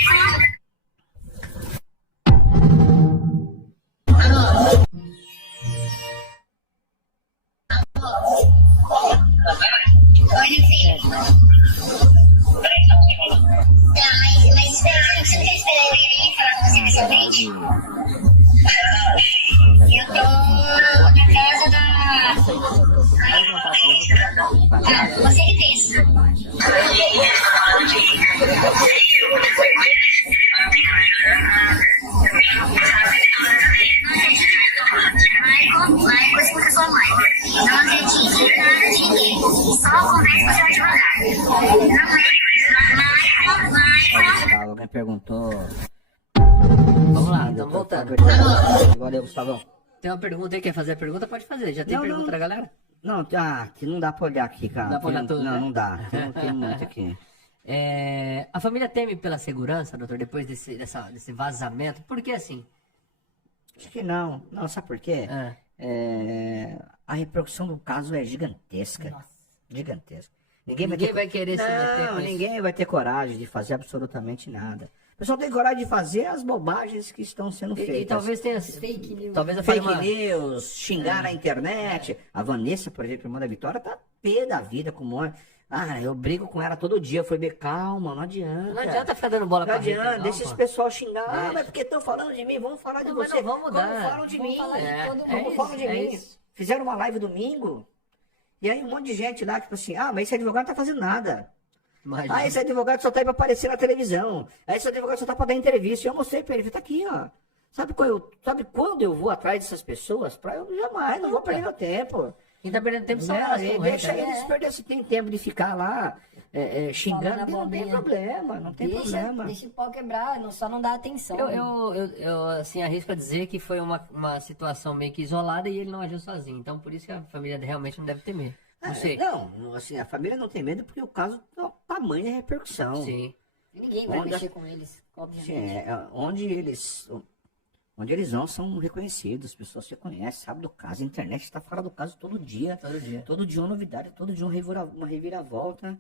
Michael, escuta sua mãe. Não acredite em nada de mim. Só converse com seu advogado. Michael. Alguém perguntou. Vamos lá, então voltando. Valeu, Gustavão. Tem uma pergunta aí, quer fazer a pergunta? Pode fazer. Já tem Não, pergunta não. da galera? Não, que não dá pra olhar aqui, cara. Não dá pra olhar tudo, Não, né? não dá. Tem muito aqui. A família teme pela segurança, doutor, depois desse vazamento? Por que assim? Acho que não. Não, sabe por quê? A repercussão do caso é gigantesca. Gigantesca. Ninguém vai querer se meter com isso. ninguém vai ter coragem de fazer absolutamente nada. O pessoal tem coragem de fazer as bobagens que estão sendo feitas. E talvez tenha Fake news. Talvez eu fale Fake uma... news, xingar na internet. A Vanessa, por exemplo, irmã da Vitória, tá pé da vida com o Mônica. Eu brigo com ela todo dia. Eu falei, bem, calma, não adianta. Não adianta ficar dando bola Não pra Rita, adianta, não, deixa pô. esse pessoal xingar. Deixa. Mas porque estão falando de mim, vamos falar de Não, mas você. não vamos mudar. Como falam de Vamos mim? falar de todo Como mundo. falam de mim? isso. Fizeram uma live domingo. E aí um monte de gente lá, tipo assim, mas esse advogado não tá fazendo nada. Imagina. Esse advogado só tá aí pra aparecer na televisão. Esse advogado só tá pra dar entrevista. E eu mostrei pra ele, tá aqui, ó. Sabe quando eu vou atrás dessas pessoas? Pra eu jamais, não vou perder meu tempo. Quem tá perdendo tempo são Não, elas, deixa corretas, né? eles perder, se tem tempo de ficar lá xingando, Falando não tem abobrinha. problema, não tem problema. Deixa o pau quebrar, só não dá atenção. Eu assim, arrisco a dizer que foi uma situação meio que isolada e ele não agiu sozinho. Então, por isso que a família realmente não deve temer. Não sei. Não, assim, a família não tem medo porque o caso é o tamanho da repercussão. Sim. Ninguém vai Onde- mexer com eles, obviamente. Onde eles vão são reconhecidos, as pessoas se conhecem, sabem do caso, a internet está fora do caso todo dia. Todo dia. Todo dia uma novidade, todo dia uma reviravolta.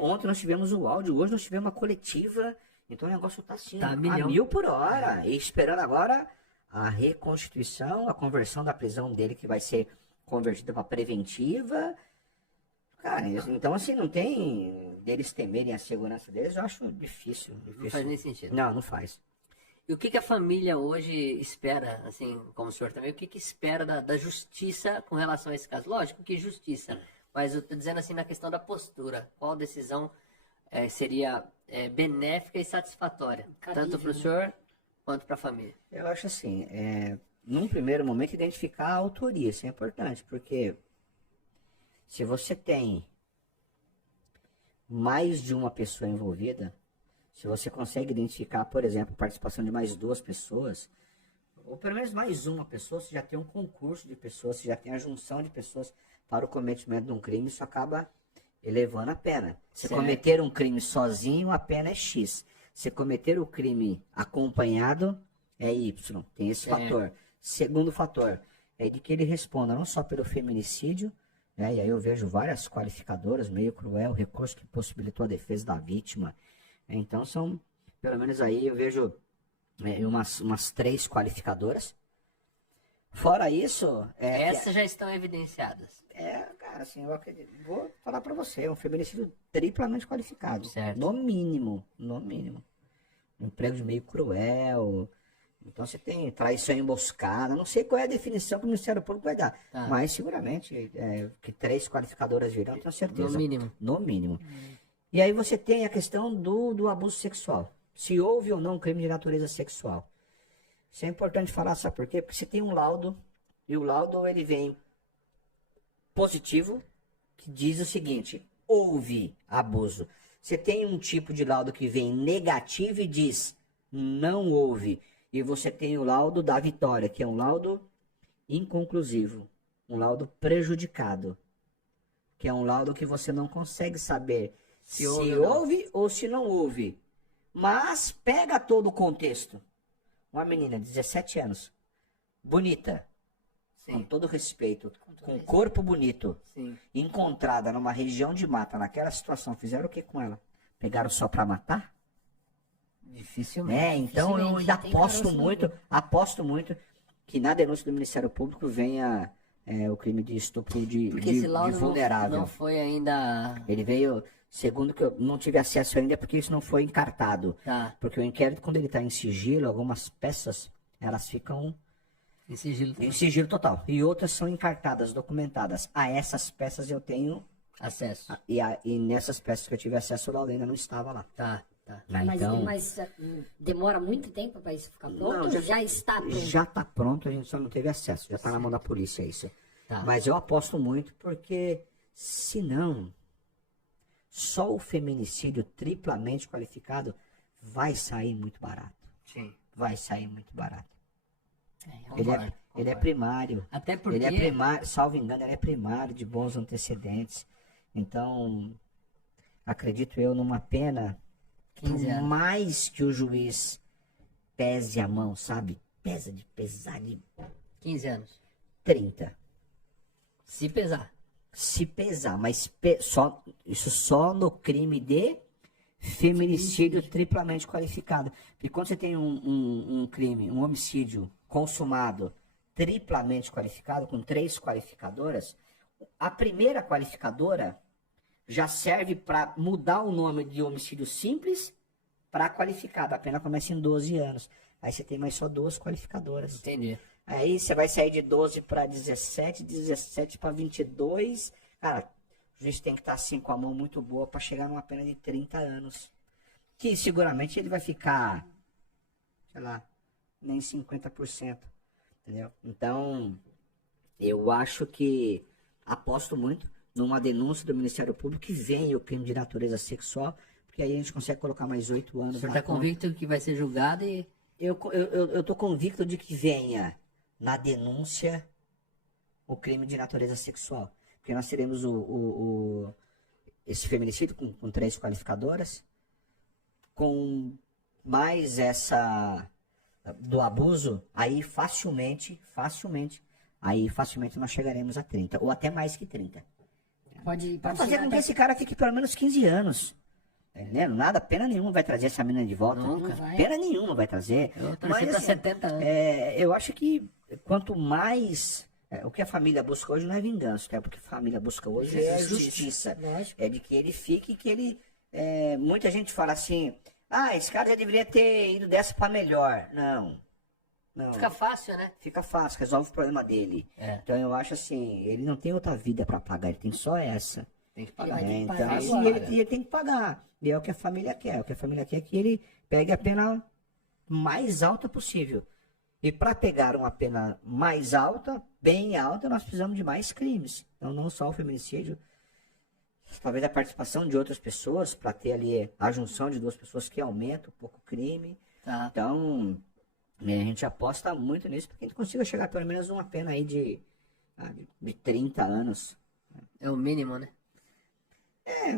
Ontem nós tivemos o áudio, hoje nós tivemos uma coletiva, então o negócio está assim, Tá a a milhão. 1000 por hora. E esperando agora a reconstituição, a conversão da prisão dele, que vai ser convertida para preventiva. Cara, então assim, não tem deles temerem a segurança deles, eu acho difícil. Não faz nem sentido. Não faz. E o que a família hoje espera, assim, como o senhor também, o que espera da justiça com relação a esse caso? Lógico que justiça, mas eu tô dizendo assim na questão da postura. Qual decisão seria benéfica e satisfatória, tanto para o senhor quanto para a família? Eu acho assim, num primeiro momento, identificar a autoria, isso é importante, porque se você tem mais de uma pessoa envolvida, se você consegue identificar, por exemplo, a participação de mais 2 pessoas, ou pelo menos mais uma pessoa, você já tem um concurso de pessoas, você já tem a junção de pessoas para o cometimento de um crime, isso acaba elevando a pena. Se Certo. cometer um crime sozinho, a pena é X. Se cometer o crime acompanhado, é Y. Tem esse Certo. fator. Segundo fator, é de que ele responda não só pelo feminicídio, né, e aí eu vejo várias qualificadoras, meio cruel, recurso que possibilitou a defesa da vítima. Então são, pelo menos aí eu vejo umas 3 qualificadoras. Fora isso, Essas já estão evidenciadas. cara, assim, eu acredito, vou falar pra você, é um feminicídio triplamente qualificado. Certo. No mínimo. Um emprego de meio cruel. Então você tem traição emboscada, não sei qual é a definição que o Ministério Público vai dar. Tá. Mas seguramente que 3 qualificadoras virão, tenho certeza. No mínimo. No mínimo. E aí você tem a questão do abuso sexual. Se houve ou não um crime de natureza sexual. Isso é importante falar, sabe por quê? Porque você tem um laudo, e o laudo ele vem positivo, que diz o seguinte, houve abuso. Você tem um tipo de laudo que vem negativo e diz, não houve. E você tem o laudo da vitória, que é um laudo inconclusivo, um laudo prejudicado, que é um laudo que você não consegue saber se houve ou se não houve. Mas pega todo o contexto. Uma menina de 17 anos, bonita, Sim. com todo respeito, com corpo bonito, Sim. encontrada numa região de mata, naquela situação, fizeram o que com ela? Pegaram só pra matar? Dificilmente. Então eu ainda Tem caroço aposto muito que na denúncia do Ministério Público venha o crime de estupro de Porque esse laudo vulnerável. não foi ainda... Ele veio, segundo que eu não tive acesso ainda, porque isso não foi encartado. Tá, Porque o inquérito, quando ele está em sigilo, algumas peças, elas ficam em sigilo. em sigilo total. E outras são encartadas, documentadas. A essas peças eu tenho, Acesso. e nessas peças que eu tive acesso, o laudo ainda não estava lá. Tá. Tá. Né? Mas, Então, demora muito tempo para isso ficar pronto? Não, Ou já está pronto? já está pronto, a gente só não teve acesso. Já está na mão da polícia isso. Tá. Mas eu aposto muito porque, senão, só o feminicídio triplamente qualificado vai sair muito barato. Sim. Vai sair muito barato. Concordo, Ele é concordo. primário. Até porque... Ele é primário, salvo engano, ele é primário de bons antecedentes. Então, acredito eu numa pena, 15 por anos. mais que o juiz pese a mão, sabe? Pesar de 15 anos. 30. Se pesar. Se pesar, mas isso só no crime de feminicídio triplamente qualificado. Porque quando você tem um crime, um homicídio consumado triplamente qualificado, com 3 qualificadoras, a primeira qualificadora já serve para mudar o nome de homicídio simples para qualificado. A pena começa em 12 anos. Aí você tem mais só 2 qualificadoras. Entendi. Aí você vai sair de 12 para 17, 17 para 22. Cara, o juiz tem que estar assim com a mão muito boa para chegar numa pena de 30 anos. Que seguramente ele vai ficar, sei lá, nem 50%. Entendeu? Então, eu acho que aposto muito numa denúncia do Ministério Público que venha o crime de natureza sexual, porque aí a gente consegue colocar mais 8 anos. O senhor na está conta. convicto que vai ser julgado e... Eu tô convicto de que venha na denúncia o crime de natureza sexual. Porque nós teremos esse feminicídio com 3 qualificadoras, com mais essa do abuso, aí facilmente nós chegaremos a 30, ou até mais que 30. Pode Pra fazer chegar com que até- esse cara fique pelo menos 15 anos. Tá entendendo? Nada, pena nenhuma vai trazer essa menina de volta. Nunca. vai. Pena nenhuma vai trazer. Eu torci Mas, pra assim, 70 anos. eu acho que quanto mais... o que a família busca hoje não é vingança, o que a família busca hoje é justiça. Lógico. É de que ele fique, que ele... muita gente fala assim, esse cara já deveria ter ido dessa pra melhor. Não. Fica fácil, né? Fica fácil, resolve o problema dele. É. Então eu acho assim, ele não tem outra vida pra pagar, ele tem só essa. Tem que Ele pagar. vai ter que Então, pagar assim, agora. ele tem que pagar. E é o que a família quer. O que a família quer é que ele pegue a pena mais alta possível. E para pegar uma pena mais alta, bem alta, nós precisamos de mais crimes. Então, não só o feminicídio, talvez a participação de outras pessoas, para ter ali a junção de 2 pessoas que aumenta um pouco o crime. Tá. Então, a gente aposta muito nisso, para que a gente consiga chegar pelo menos uma pena aí de 30 anos. É o mínimo, né?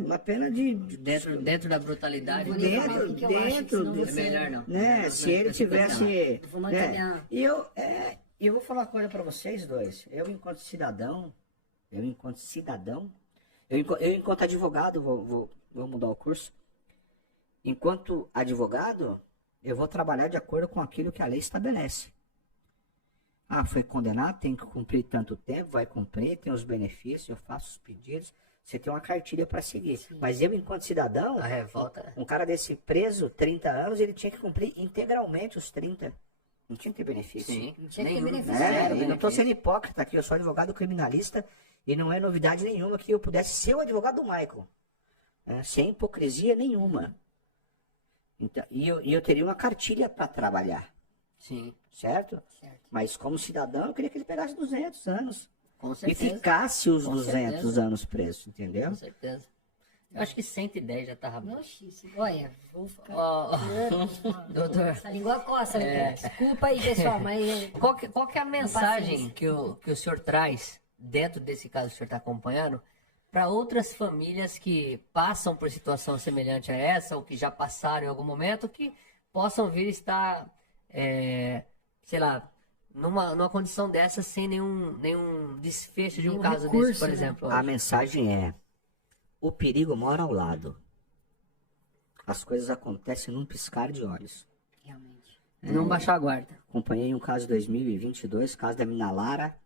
Uma pena de Dentro da brutalidade. Eu vou nem falar o que eu acho, que senão É você- melhor não. né? Se ele tivesse. Vou manter minha- E eu vou falar uma coisa pra vocês dois. Eu, enquanto cidadão, eu, enquanto advogado, vou mudar o curso. Enquanto advogado, eu vou trabalhar de acordo com aquilo que a lei estabelece. Foi condenado, tem que cumprir tanto tempo, vai cumprir, tem os benefícios, eu faço os pedidos. Você tem uma cartilha para seguir. Mas eu, enquanto cidadão, A revolta. um cara desse preso, 30 anos, ele tinha que cumprir integralmente os 30. Não tinha que ter benefício. Sim. Tinha que ter Nenhum. benefício. Zero Eu não estou benefício. sendo hipócrita aqui, eu sou advogado criminalista e não é novidade nenhuma que eu pudesse ser o advogado do Michael. Sem hipocrisia nenhuma. Então, e eu teria uma cartilha para trabalhar, Sim, certo? Certo. Mas como cidadão, eu queria que ele pegasse 200 anos. com E certeza. ficasse os Com 200 certeza. anos preso, entendeu? Com certeza. Eu acho que 110 já tava bom. Oxi, olha, vou ficar... Ó, doutor, Essa língua coça, né? Desculpa aí, pessoal, mas... qual que é a mensagem que o senhor traz, dentro desse caso que o senhor está acompanhando, para outras famílias que passam por situação semelhante a essa, ou que já passaram em algum momento, que possam vir estar, sei lá, numa condição dessa sem nenhum desfecho de um Nenhum caso recurso, desse, por né? exemplo. A mensagem é: o perigo mora ao lado. As coisas acontecem num piscar de olhos. Realmente. Não baixar a guarda. Acompanhei um caso de 2022, caso da mina Lara.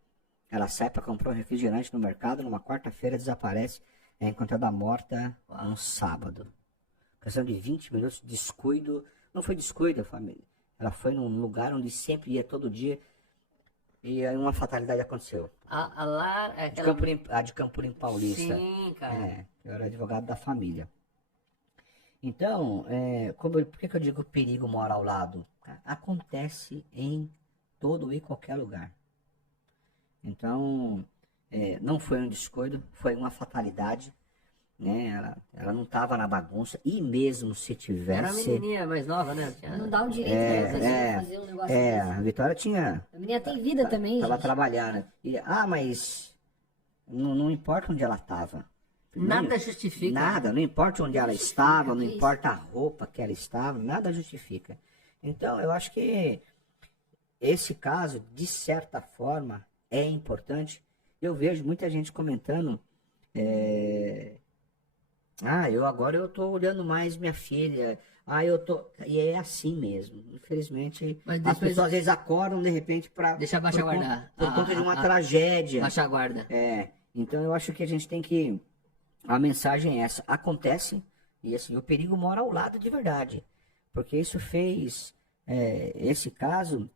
Ela sai para comprar um refrigerante no mercado, numa quarta-feira desaparece, é encontrada morta num sábado. Questão de 20 minutos, descuido. Não foi descuido, família. Ela foi num lugar onde sempre ia, todo dia. E aí uma fatalidade aconteceu. A Lara... é De aquela... a de Campo Limpo Paulista. Sim, cara. Eu era advogado da família. Então, por que que eu digo que o perigo mora ao lado? Acontece em todo e qualquer lugar. Então, não foi um descuido, foi uma fatalidade, né? Ela não estava na bagunça, e mesmo se tivesse... Era uma menininha mais nova, né? Não dá o direito de fazer um negócio desse. A Vitória tinha... A menina tem vida também, Tava gente. trabalhando. Mas não importa onde ela estava. Nada justifica. Nada, não importa onde ela estava, não importa a roupa que ela estava, nada justifica. Então, eu acho que esse caso, de certa forma, é importante. Eu vejo muita gente comentando, agora eu tô olhando mais minha filha, e é assim mesmo, infelizmente. Mas As depois- pessoas às vezes acordam de repente Deixa abaixo a por guardar. conta de uma tragédia. Baixa a guarda. Então eu acho que a gente tem que, a mensagem é essa, acontece, e assim, o perigo mora ao lado de verdade, porque isso fez, esse caso,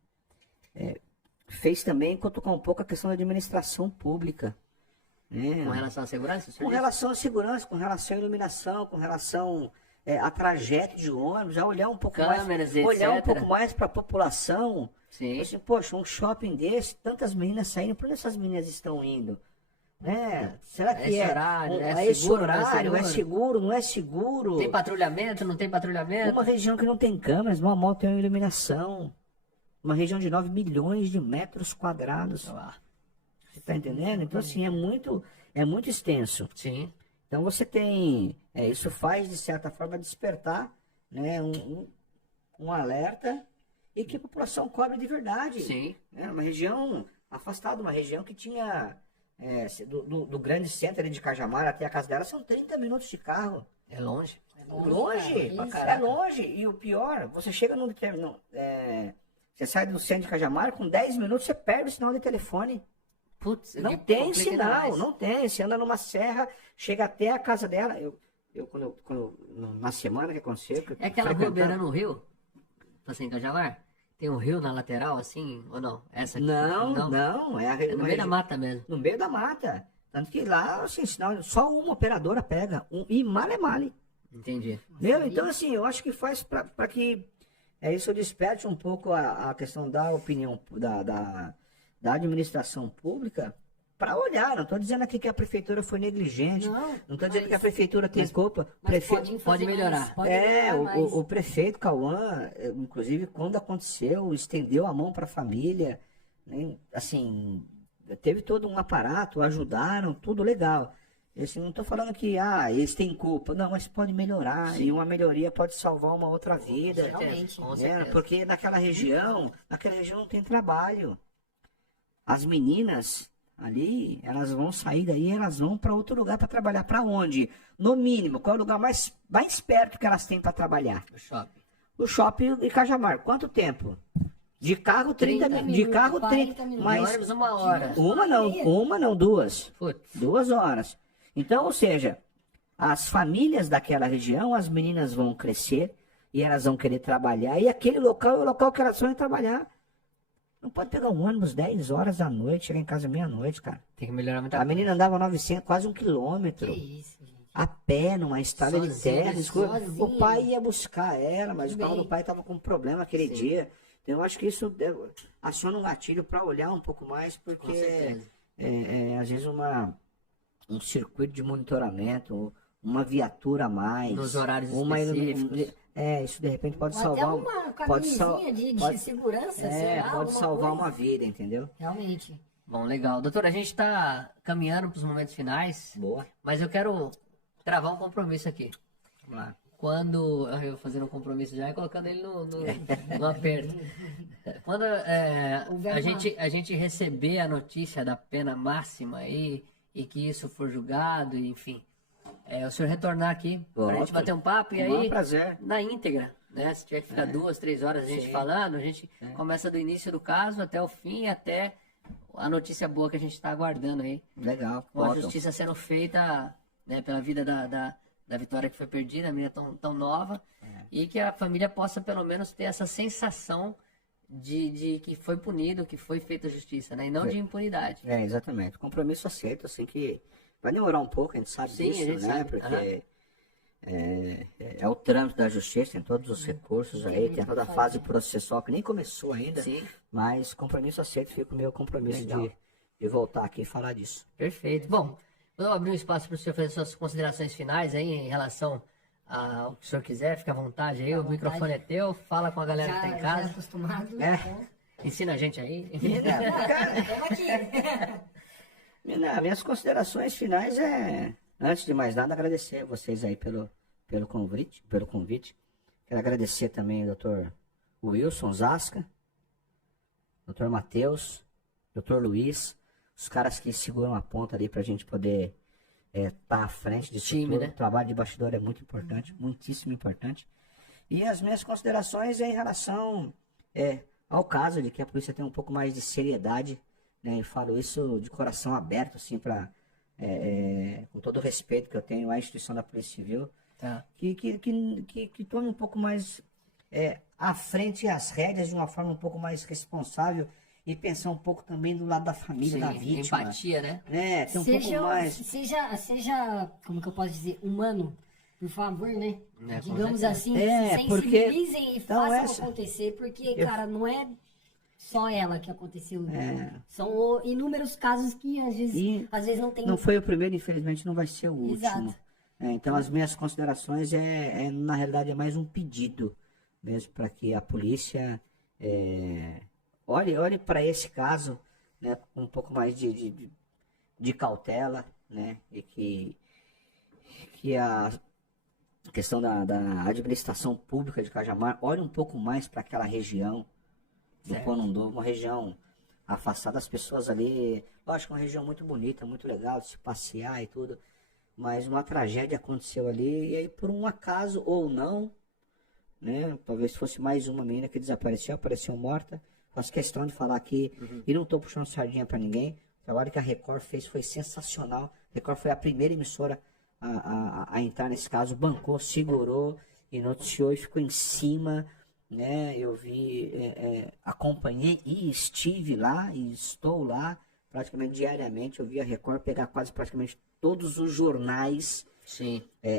fez também cutucar um pouco a questão da administração pública, né? Com relação à segurança? Com relação à segurança, com relação à iluminação, com relação a trajeto de ônibus, a olhar um pouco Câmeras, mais, olhar um etc. pouco mais para a população. Sim. Assim, poxa, um shopping desse, tantas meninas saindo, para onde essas meninas estão indo? Será que Esse horário, esse seguro, não é horário, seguro? é seguro, não é seguro? Tem patrulhamento, não tem patrulhamento? Uma região que não tem câmeras, uma moto tem uma iluminação. Uma região de 9 milhões de metros quadrados. Você tá entendendo? Então, assim, é muito extenso. Sim. Então, você tem... isso faz, de certa forma, despertar, né, um alerta e que a população cobre de verdade. Sim. Uma região afastada, uma região que tinha... do grande centro ali de Cajamar até a casa dela, são 30 minutos de carro. É longe. Longe, pra é longe. E o pior, você chega num determinado... você sai do centro de Cajamar, com 10 minutos você perde o sinal de telefone. Putz, Não que tem complica sinal, demais. não tem. Você anda numa serra, chega até a casa dela. Na semana que aconteceu... É aquela rua beirando o rio? Assim, em Cajamar? Tem um rio na lateral, assim, ou não? Essa aqui? Não. É no meio da mata mesmo. No meio da mata. Tanto que lá, assim, sinal, só uma operadora pega. E male é male. Entendi. Então, assim, eu acho que faz para que isso desperte um pouco a questão da opinião da administração pública para olhar. Não estou dizendo aqui que a prefeitura foi negligente. Não estou dizendo que a prefeitura tem culpa. pode melhorar. O prefeito Cauã, inclusive, quando aconteceu, estendeu a mão para a família, né? Assim, teve todo um aparato, ajudaram, tudo legal. Eu, assim, não estou falando que eles têm culpa, não, mas pode melhorar. Sim. E uma melhoria pode salvar uma outra vida. Realmente. Com certeza. Porque naquela região não tem trabalho. As meninas ali, elas vão sair daí, elas vão para outro lugar para trabalhar. Para onde? No mínimo, qual é o lugar mais perto que elas têm para trabalhar? O shopping. O shopping de Cajamar. Quanto tempo? De carro, 30 minutos. De carro, 30 minutos. De ônibus, 1 hora. Uma não, 2. Putz. 2 horas. Então, ou seja, as famílias daquela região, as meninas vão crescer e elas vão querer trabalhar. E aquele local é o local que elas vão trabalhar. Não pode pegar um ônibus 10 horas da noite, chegar em casa meia-noite, cara. Tem que melhorar muita A coisa. menina andava 900, quase 1 quilômetro. Que isso, gente. A pé, numa estrada de Sozinha, terra. sozinha. O pai ia buscar ela, mas o carro Bem. do pai estava com problema aquele dia. Então, eu acho que isso aciona um gatilho para olhar um pouco mais, Com porque certeza. às vezes um circuito de monitoramento, uma viatura a mais. Nos horários uma específicos. isso de repente pode Ou salvar. até uma pode sal- camisinha de pode- segurança, sei lá, pode alguma salvar coisa. uma vida, entendeu? Realmente. Bom, legal. Doutor, a gente está caminhando para os momentos finais, Boa. mas eu quero travar um compromisso aqui. Vamos lá. Quando eu fazendo um compromisso já e colocando ele no aperto. Quando a gente receber a notícia da pena máxima aí e que isso for julgado, enfim, o senhor retornar aqui para a gente bater um papo e Com o maior aí prazer. na íntegra, né? Se tiver que ficar 2, 3 horas a gente Sim. falando, a gente começa do início do caso até o fim, até a notícia boa que a gente está aguardando aí. Legal. Com a Ótimo. justiça sendo feita, né, pela vida da Vitória que foi perdida, a menina tão nova, e que a família possa pelo menos ter essa sensação de que foi punido, que foi feita justiça, né? E não de impunidade. Exatamente. Compromisso aceito, assim que vai demorar um pouco, a gente sabe Sim, disso, a gente né? sabe. Porque É o trâmite da justiça, tem todos os recursos aí, tem toda a fase processual que nem começou ainda, Sim. mas compromisso aceito, fica o meu compromisso Legal. de voltar aqui e falar disso. Perfeito. Bom, vou abrir um espaço para o senhor fazer suas considerações finais aí em relação ao que o senhor quiser, fica à vontade aí, o microfone é teu, fala com a galera que tá em Já casa, acostumado. É. Então, ensina a gente aí. tamo aqui. Minhas considerações finais antes de mais nada, agradecer a vocês aí pelo convite. Quero agradecer também ao Dr. Wilson Zasca, Dr. Matheus, Dr. Luiz, os caras que seguram a ponta ali pra gente poder tá à frente disso Time, tudo. né? O trabalho de bastidor é muito importante, muitíssimo importante. E as minhas considerações em relação ao caso de que a polícia tem um pouco mais de seriedade, né? E falo isso de coração aberto, assim, com todo o respeito que eu tenho à instituição da Polícia Civil, Tá. que tome um pouco mais à frente as rédeas de uma forma um pouco mais responsável e pensar um pouco também do lado da família, Sim, da vítima. empatia, né? Tem um pouco mais... Seja, como que eu posso dizer, humano, por favor, né? É, com Digamos certeza. assim, se porque- sensibilizem e então, façam acontecer, porque, cara, não é só ela que aconteceu. É. São inúmeros casos que às vezes não tem. Não foi o primeiro, infelizmente não vai ser o último. Exato. Então as minhas considerações na realidade é mais um pedido mesmo para que a polícia olhe para esse caso, né, com um pouco mais de cautela, né, e que a questão da administração pública de Cajamar olhe um pouco mais para aquela região do Certo. Conundô, uma região afastada das pessoas ali. Lógico, uma região muito bonita, muito legal de se passear e tudo, mas uma tragédia aconteceu ali, e aí por um acaso ou não, né? Talvez fosse mais uma menina que apareceu morta. Faço questão de falar aqui, e não estou puxando sardinha para ninguém. O trabalho que a Record fez foi sensacional. A Record foi a primeira emissora a entrar nesse caso, bancou, segurou e noticiou e ficou em cima, né? Eu vi, acompanhei e estive lá e estou lá praticamente diariamente. Eu vi a Record pegar quase praticamente todos os jornais Sim. da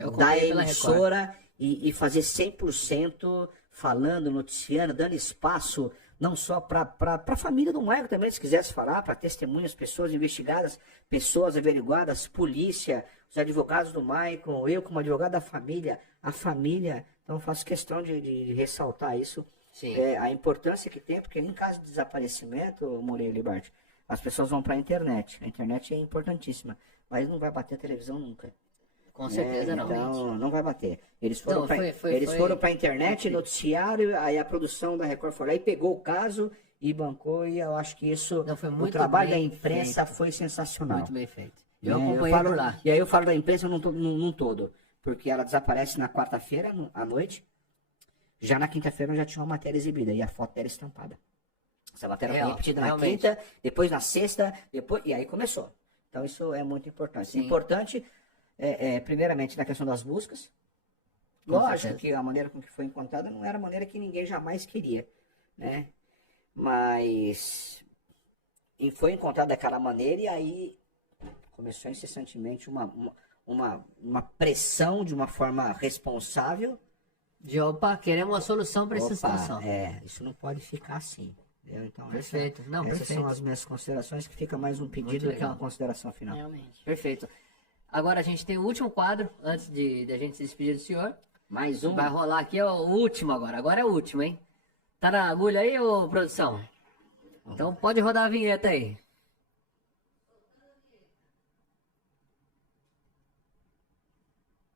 Eu acompanhei pela emissora e fazer 100% falando, noticiando, dando espaço não só para a família do Maicon também, se quisesse falar, para testemunhas, pessoas investigadas, pessoas averiguadas, polícia, os advogados do Maicon, eu como advogado da família, a família. Então faço questão de ressaltar isso, Sim. a importância que tem, porque em caso de desaparecimento, Moreira e Libarte, as pessoas vão para a internet. A internet é importantíssima, mas não vai bater a televisão nunca. Com certeza não. Então, não vai bater. Eles foram Não, para foi- foram para a internet, noticiaram, aí a produção da Record foi lá e pegou o caso e bancou, e eu acho que isso, Não, foi o muito trabalho da bem imprensa feito. foi sensacional. Muito bem feito. Eu Né? acompanhei falo, por lá. E aí eu falo da imprensa num todo, porque ela desaparece na quarta-feira à noite, já na quinta-feira já tinha uma matéria exibida e a foto era estampada. Essa matéria foi Real, repetida na realmente. quinta, depois na sexta, e aí começou. Então isso é muito importante. Sim. Importante, primeiramente, na questão das buscas. Com Lógico certeza. que a maneira com que foi encontrada não era a maneira que ninguém jamais queria, né? Mas foi encontrada daquela maneira e aí começou incessantemente uma pressão de uma forma responsável. Opa, queremos uma solução para essa situação. Isso não pode ficar assim. Entendeu? Então, Perfeito. Não, essas perfeito. são as minhas considerações, que fica mais um pedido Muito do que legal. uma consideração final. Realmente. Perfeito. Agora a gente tem o último quadro, antes de a gente se despedir do senhor. Mais um. Vai rolar aqui, é o último agora. Agora é o último, hein? Tá na agulha aí, ô produção? Então pode rodar a vinheta aí.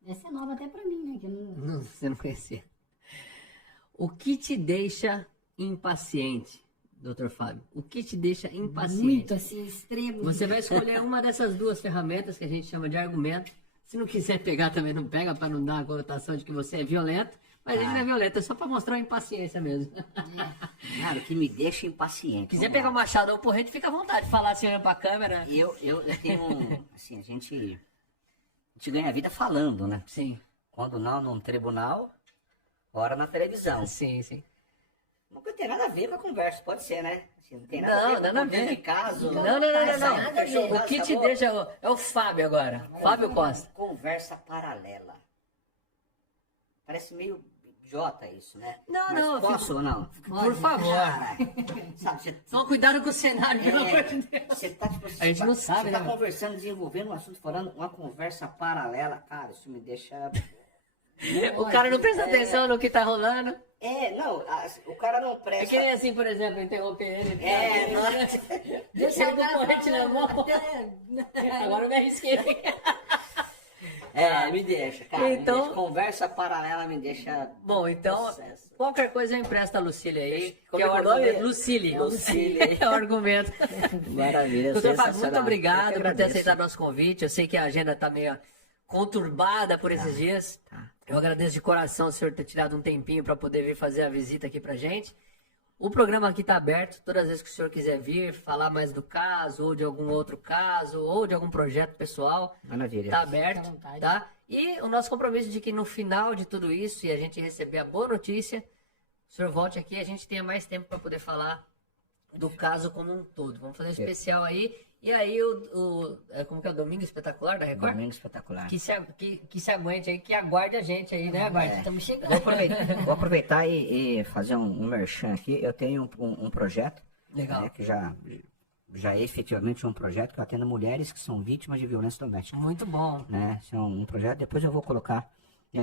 Essa é nova até pra mim, né? Que eu não... Não, você não conhecia. O que te deixa impaciente, Dr. Fábio? O que te deixa impaciente? Muito assim, extremo. Você vai escolher uma dessas duas ferramentas que a gente chama de argumento. Se não quiser pegar, também não pega, para não dar a conotação de que você é violento. Mas ele não é violento, é só para mostrar a impaciência mesmo. Cara, o que me deixa impaciente. Quiser vamos pegar o lá. machado ou o porrete, fica à vontade de falar assim, olhando para a câmera. Eu tenho assim, a gente ganha a vida falando, né? Sim, Quando não num tribunal, ora na televisão. sim, sim. Não tem nada a ver com a conversa, pode ser, né? Assim, não tem Não, nada a ver nada a com ver. de caso. Não. nada a ver. O que te deixa é o Fábio agora. Fábio Costa. Conversa paralela. Parece meio idiota isso, né? Não, Mas não, posso ou não? Por favor. Sabe, você... Só cuidado com o cenário, pelo amor de Deus. Você tá, tipo, A gente não sabe, você né, tá mano? conversando, desenvolvendo um assunto, falando uma conversa paralela. Cara, isso me deixa... O cara não presta atenção no que tá rolando. Não, o cara não É presta... que nem assim, por exemplo, interromper ele. Deixa Ele o com o cara corrente na mão. Agora eu me arrisquei. me deixa, cara. Então- Me deixa. Conversa paralela me deixa... Bom, então, Processo. qualquer coisa eu empresto a Lucília aí. Como Que é o é que é o nome? argumento. Lucília. Lucília. É o argumento. Maravilha, Doutor Fábio, muito sensacional. obrigado Eu que por ter agradeço. aceitado nosso convite. Eu sei que a agenda tá meio conturbada por esses dias. Eu agradeço de coração o senhor ter tirado um tempinho para poder vir fazer a visita aqui pra gente. O programa aqui tá aberto. Todas as vezes que o senhor quiser vir, falar mais do caso, ou de algum outro caso, ou de algum projeto pessoal, Maravilha. tá aberto, Fique à vontade. tá? E o nosso compromisso de que no final de tudo isso, e a gente receber a boa notícia, o senhor volte aqui e a gente tenha mais tempo para poder falar do caso como um todo. Vamos fazer um especial aí. E aí, como que é o Domingo Espetacular da Record? Domingo espetacular. Que se aguente aí, que aguarde a gente aí, né, aguarde? Estamos chegando. Vou aproveitar e fazer um merchan aqui. Eu tenho um projeto, Legal. né, que já é efetivamente um projeto que eu atendo mulheres que são vítimas de violência doméstica. Muito bom. Né? Esse é um projeto, depois eu vou colocar,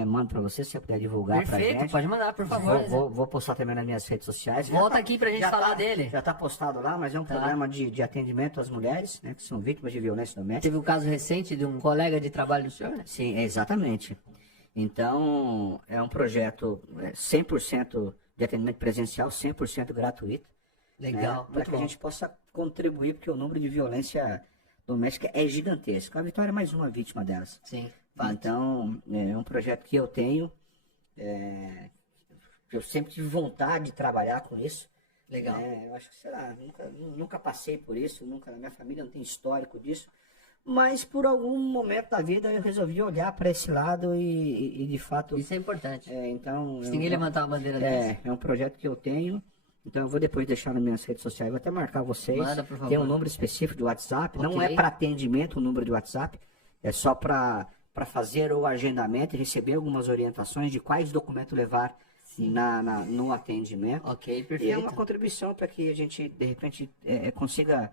mando para você, se você puder divulgar pra Perfeito, gente. pode mandar, por favor. Vou postar também nas minhas redes sociais. Volta aqui pra gente já falar dele. Já tá postado lá, mas é um programa de atendimento às mulheres, né, que são vítimas de violência doméstica. Teve um caso recente de um colega de trabalho do senhor, né? Sim, exatamente. Então, é um projeto 100% de atendimento presencial, 100% gratuito. Legal, Para muito que a bom. gente possa contribuir, porque o número de violência doméstica é gigantesco. A Vitória é mais uma vítima delas. Sim, fato. Então, é um projeto que eu tenho, eu sempre tive vontade de trabalhar com isso. Legal. Eu acho que, sei lá, nunca passei por isso, nunca, na minha família não tem histórico disso. Mas por algum momento da vida eu resolvi olhar para esse lado e de fato... Isso é importante. então, Se ninguém levantar uma bandeira dessa. é um projeto que eu tenho. Então eu vou depois deixar nas minhas redes sociais, vou até marcar vocês. Manda, por favor. Tem um número específico de WhatsApp, não Ok. é para atendimento o número de WhatsApp, é só para fazer o agendamento e receber algumas orientações de quais documentos levar no atendimento. Ok, E é perfeito. uma contribuição para que a gente, de repente, consiga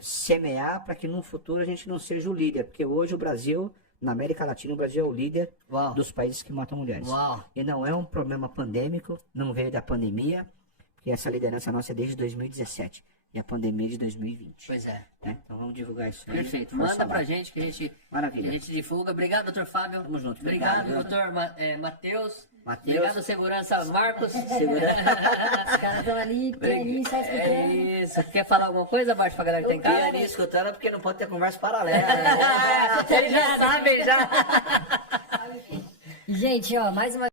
semear para que no futuro a gente não seja o líder, porque hoje o Brasil, na América Latina, o Brasil é o líder Uau. dos países que matam mulheres. Uau. E não é um problema pandêmico, não veio da pandemia, porque essa liderança nossa é desde 2017 e a pandemia é de 2020. Pois é. Né? Então vamos divulgar isso aí. Perfeito. Força Manda pra lá. gente que a gente Maravilha. divulga. Obrigado, doutor Fábio. Tamo junto. Obrigado, Obrigado. doutor Matheus. Matheus. Obrigado, segurança Marcos. Os caras estão ali, pianinho, só escutando. É isso. Quer falar alguma coisa, Bart, pra galera que tem E casa? ali escutando porque não pode ter conversa paralela. Né? Eles já sabem, já. Gente, ó, mais uma